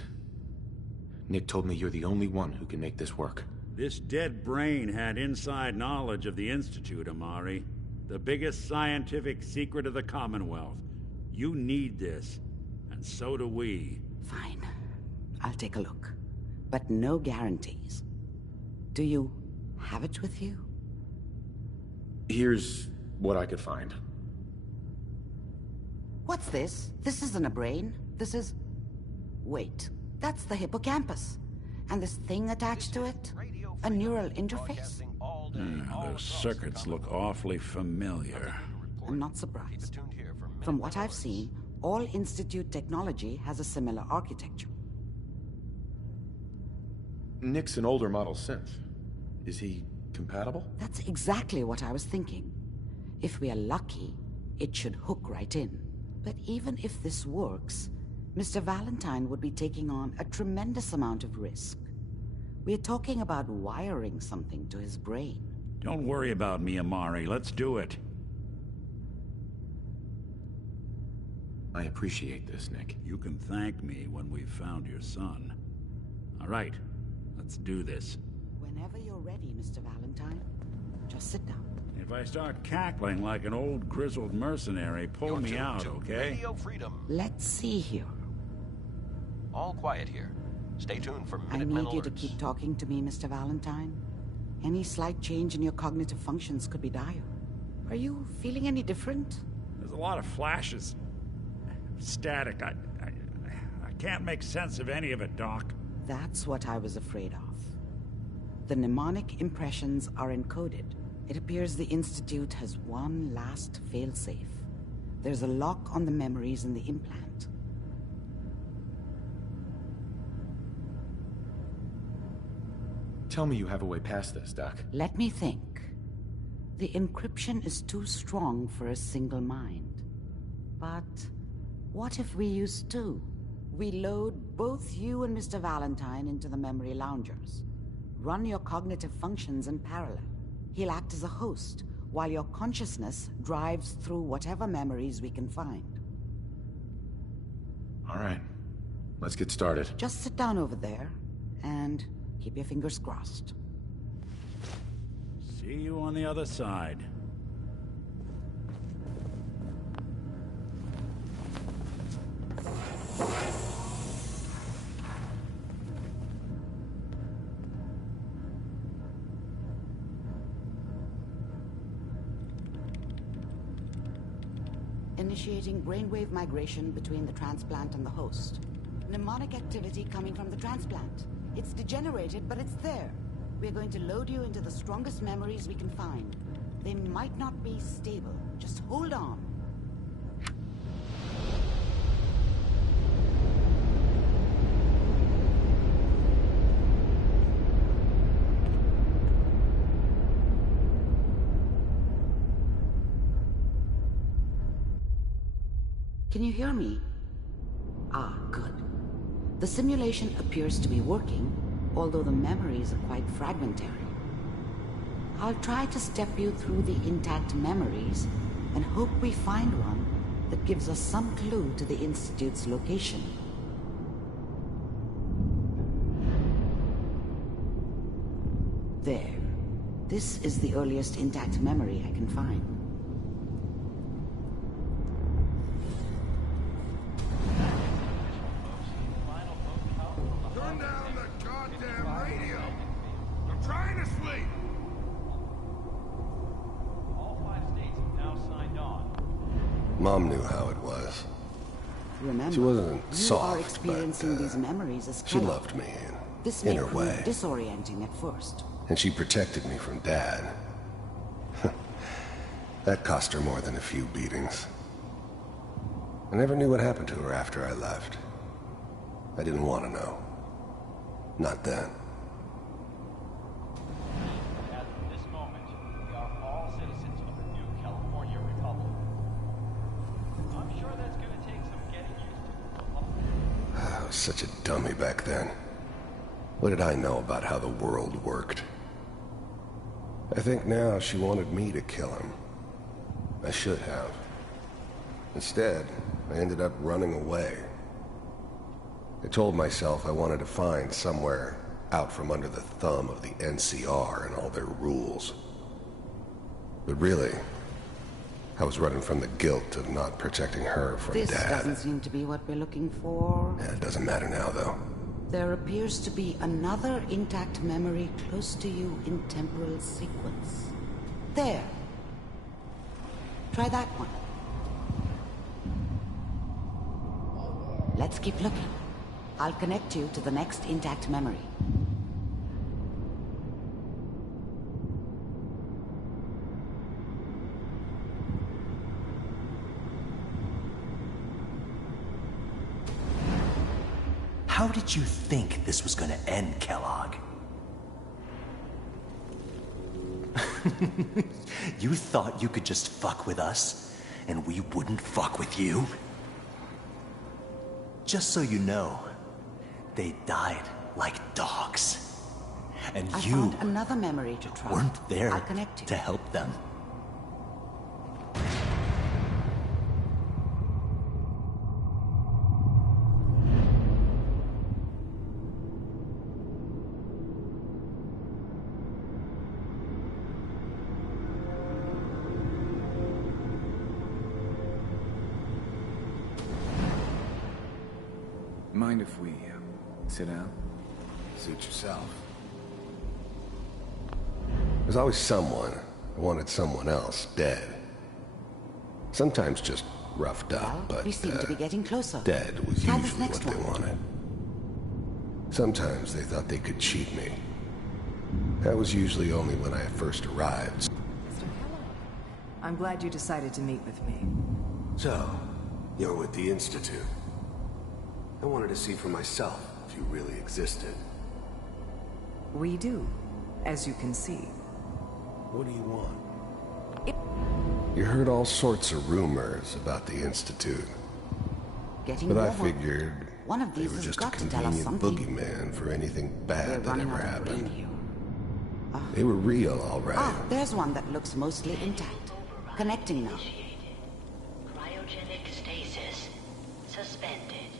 Nick told me you're the only one who can make this work. This dead brain had inside knowledge of the Institute, Amari. The biggest scientific secret of the Commonwealth. You need this, and so do we. Fine. I'll take a look. But no guarantees. Do you have it with you? Here's what I could find. What's this? This isn't a brain. This is... Wait. That's the hippocampus. And this thing attached to it? A neural interface? Those circuits look awfully familiar. I'm not surprised. From what I've seen, all Institute technology has a similar architecture. Nick's an older model synth. Is he compatible? That's exactly what I was thinking. If we are lucky, it should hook right in. But even if this works, Mr. Valentine would be taking on a tremendous amount of risk. We're talking about wiring something to his brain. Don't worry about me, Amari. Let's do it. I appreciate this, Nick. You can thank me when we've found your son. All right, let's do this. Whenever you're ready, Mr. Valentine. Just sit down. If I start cackling like an old grizzled mercenary, pull me out, okay? Radio Freedom. Let's see here. All quiet here. Stay tuned for I Minutemen need you to alerts. keep talking to me, Mr. Valentine. Any slight change in your cognitive functions could be dire. Are you feeling any different? There's a lot of flashes. Static. I can't make sense of any of it, Doc. That's what I was afraid of. The mnemonic impressions are encoded. It appears the Institute has one last failsafe. There's a lock on the memories in the implant. Tell me you have a way past this, Doc. Let me think. The encryption is too strong for a single mind. But what if we use two? We load both you and Mr. Valentine into the memory loungers. run your cognitive functions in parallel. He'll act as a host, while your consciousness drives through whatever memories we can find. All right. Let's get started. Just sit down over there, and keep your fingers crossed. See you on the other side. Initiating brainwave migration between the transplant and the host. Mnemonic activity coming from the transplant. It's degenerated, but it's there. We're going to load you into the strongest memories we can find. They might not be stable. Just hold on. Can you hear me? Ah, good. The simulation appears to be working, although the memories are quite fragmentary. I'll try to step you through the intact memories and hope we find one that gives us some clue to the Institute's location. There. This is the earliest intact memory I can find. Turn down the goddamn radio! I'm trying to sleep! All 5 states have now signed on. Mom knew how it was. Remember, She wasn't you are soft, experiencing these memories as she Kellogg. loved me This in may her prove way. disorienting at first. And she protected me from Dad. That cost her more than a few beatings. I never knew what happened to her after I left. I didn't want to know. Not then. As of this moment, we are all citizens of the new California Republic. I'm sure that's going to take some getting used to. I was such a dummy back then. What did I know about how the world worked? I think now she wanted me to kill him. I should have. Instead, I ended up running away. I told myself I wanted to find somewhere out from under the thumb of the NCR and all their rules. But really, I was running from the guilt of not protecting her from This Dad. doesn't seem to be what we're looking for. Yeah, it doesn't matter now, though. There appears to be another intact memory close to you in temporal sequence. There. Try that one. Let's keep looking. I'll connect you to the next intact memory. How did you think this was gonna end, Kellogg? You thought you could just fuck with us, and we wouldn't fuck with you? Just so you know, they died like dogs. And I you found another memory to try. weren't there I'll connect you. to help them. Mind if we sit down? Suit yourself. There's always someone who wanted someone else dead. Sometimes just roughed up, but We seem to be getting closer. dead was Try this usually next what they one. wanted. Sometimes they thought they could cheat me. That was usually only when I first arrived. I'm glad you decided to meet with me. So, you're with the Institute. I wanted to see for myself if you really existed. We do, as you can see. What do you want? You heard all sorts of rumors about the Institute. Getting But I warmer. figured One of they these were has just a got to tell us convenient something. boogeyman for anything We're bad that running ever out of brain happened. here. They were real, all right. Ah, there's one that looks mostly intact. Connecting now. Cryogenic stasis suspended.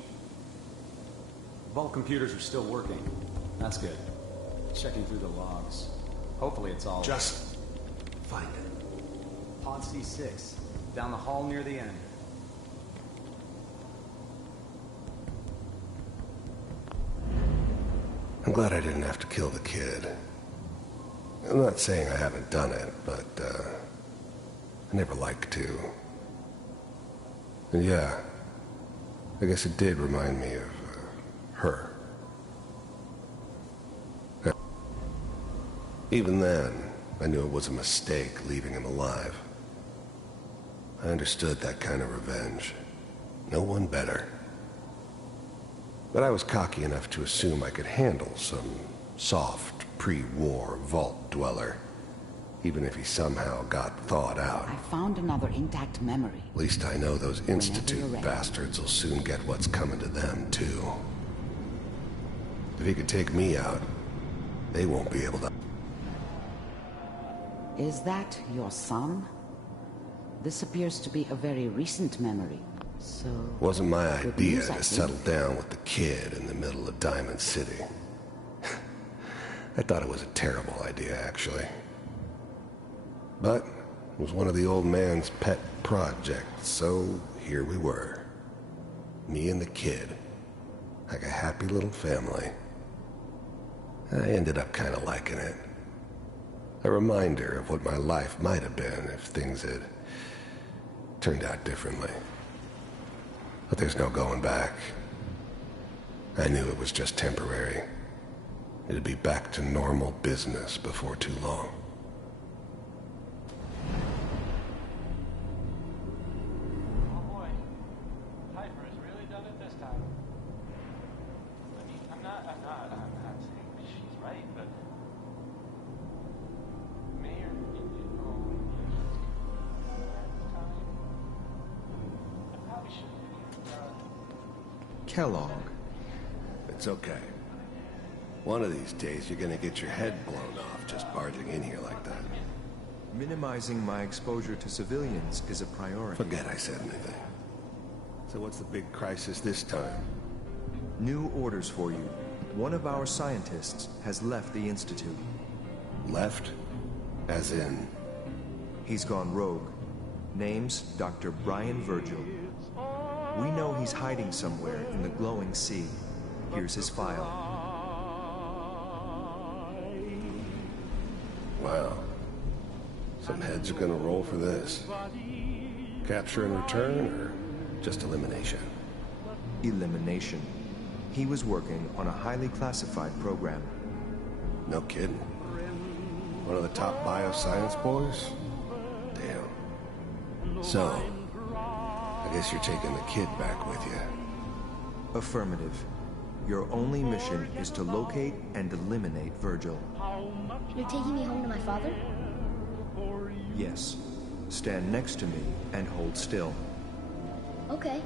Vault computers are still working. That's good. Checking through the logs. Hopefully it's all... Just find it. Pod C6. Down the hall near the end. I'm glad I didn't have to kill the kid. I'm not saying I haven't done it, but, I never like to. And yeah, I guess it did remind me of, her. Even then, I knew it was a mistake leaving him alive. I understood that kind of revenge. No one better. But I was cocky enough to assume I could handle some soft, pre-war vault dweller, even if he somehow got thawed out. I found another intact memory. At least I know those Institute bastards will soon get what's coming to them, too. If he could take me out, they won't be able to... Is that your son? This appears to be a very recent memory, so... Wasn't my good idea news, I to think. settle down with the kid in the middle of Diamond City. I thought it was a terrible idea, actually. But it was one of the old man's pet projects, so here we were. Me and the kid. Like a happy little family. I ended up kind of liking it. A reminder of what my life might have been if things had turned out differently. But there's no going back. I knew it was just temporary. It'd be back to normal business before too long. Oh boy, Piper has really done it this time. I mean, I'm not saying she's right, but Mayor, I probably should have Kellogg. It's okay. One of these days, you're gonna get your head blown off just barging in here like that. Minimizing my exposure to civilians is a priority. Forget I said anything. So what's the big crisis this time? New orders for you. One of our scientists has left the Institute. Left? As in? He's gone rogue. Name's Dr. Brian Virgil. We know he's hiding somewhere in the glowing sea. Here's his file. Wow. Some heads are gonna roll for this. Capture and return, or just elimination? Elimination. He was working on a highly classified program. No kidding. One of the top bioscience boys? Damn. So, I guess you're taking the kid back with you. Affirmative. Your only mission is to locate and eliminate Virgil. You're taking me home to my father? Yes. Stand next to me and hold still. Okay.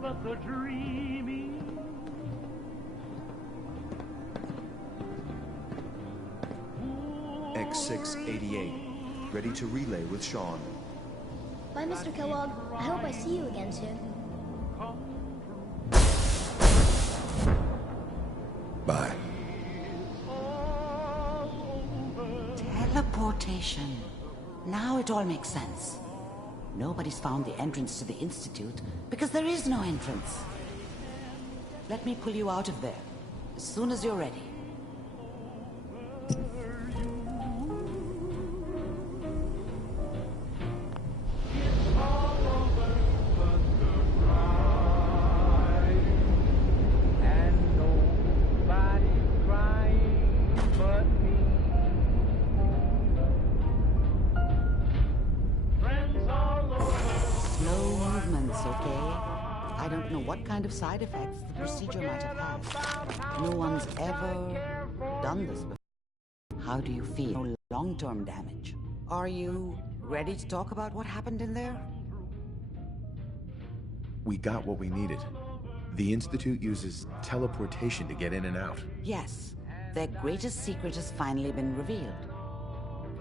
But the dreaming X688. Ready to relay with Sean. Bye, Mr. Kellogg. I hope I see you again soon. Bye. Teleportation. Now it all makes sense. Nobody's found the entrance to the Institute because there is no entrance. Let me pull you out of there as soon as you're ready. Side effects the procedure might have had. No one's ever done this before. How do you feel? No long-term damage. Are you ready to talk about what happened in there? We got what we needed. The Institute uses teleportation to get in and out. Yes, their greatest secret has finally been revealed.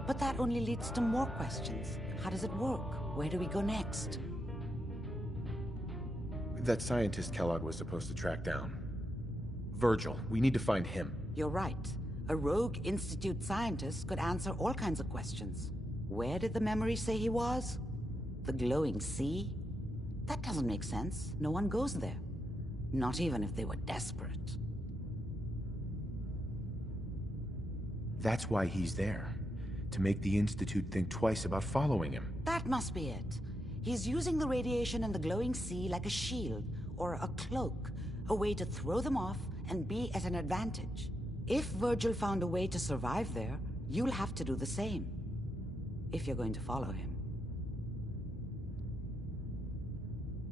But that only leads to more questions. How does it work? Where do we go next? That scientist Kellogg was supposed to track down. Virgil, we need to find him. You're right. A rogue Institute scientist could answer all kinds of questions. Where did the memory say he was? The glowing sea? That doesn't make sense. No one goes there. Not even if they were desperate. That's why he's there. To make the Institute think twice about following him. That must be it. He's using the radiation in the glowing sea like a shield, or a cloak, a way to throw them off and be at an advantage. If Virgil found a way to survive there, you'll have to do the same. If you're going to follow him.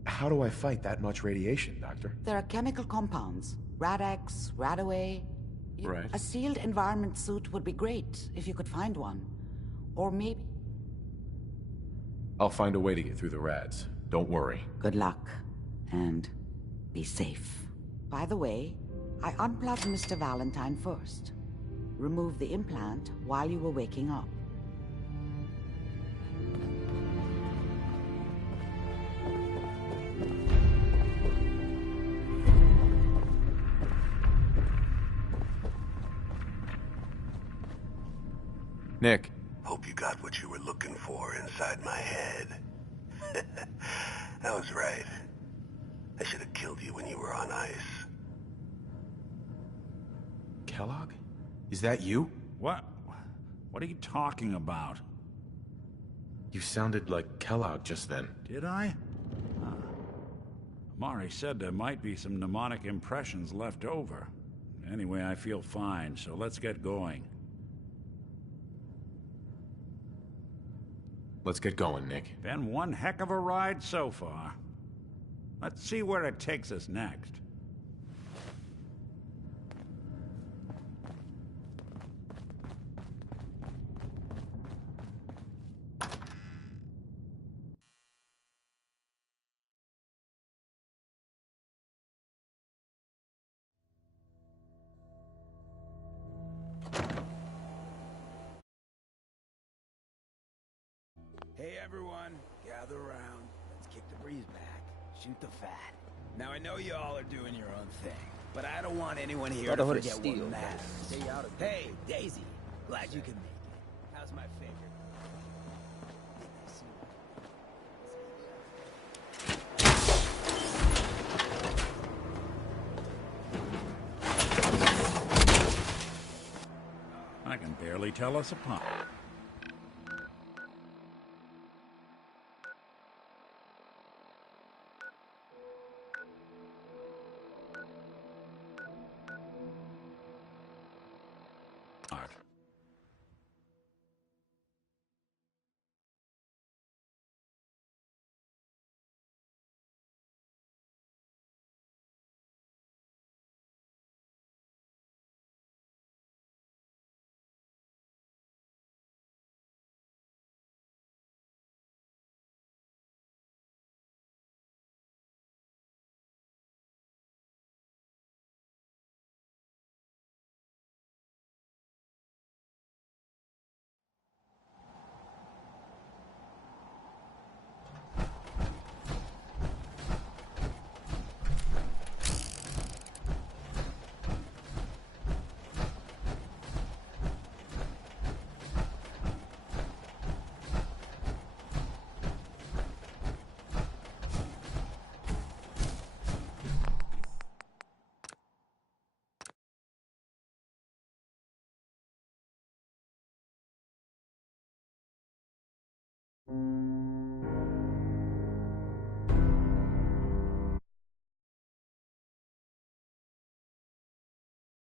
How do I fight that much radiation, Doctor? There are chemical compounds. Rad-X, Radaway. Right. A sealed environment suit would be great, if you could find one. Or maybe... I'll find a way to get through the rads. Don't worry. Good luck. And be safe. By the way, I unplugged Mr. Valentine first. Removed the implant while you were waking up. Nick. Hope you got what you were looking for inside my head. I was right. I should have killed you when you were on ice. Kellogg? Is that you? What? What are you talking about? You sounded like Kellogg just then. Did I? Amari said there might be some mnemonic impressions left over. Anyway, I feel fine, so let's get going. Let's get going, Nick. Been one heck of a ride so far. Let's see where it takes us next. Hey everyone, gather around. Let's kick the breeze back. Shoot the fat. Now I know you all are doing your own thing, but I don't want anyone here to forget what matters. Stay out of Hey, Daisy. Glad you could make it. How's my finger? I can barely tell us apart.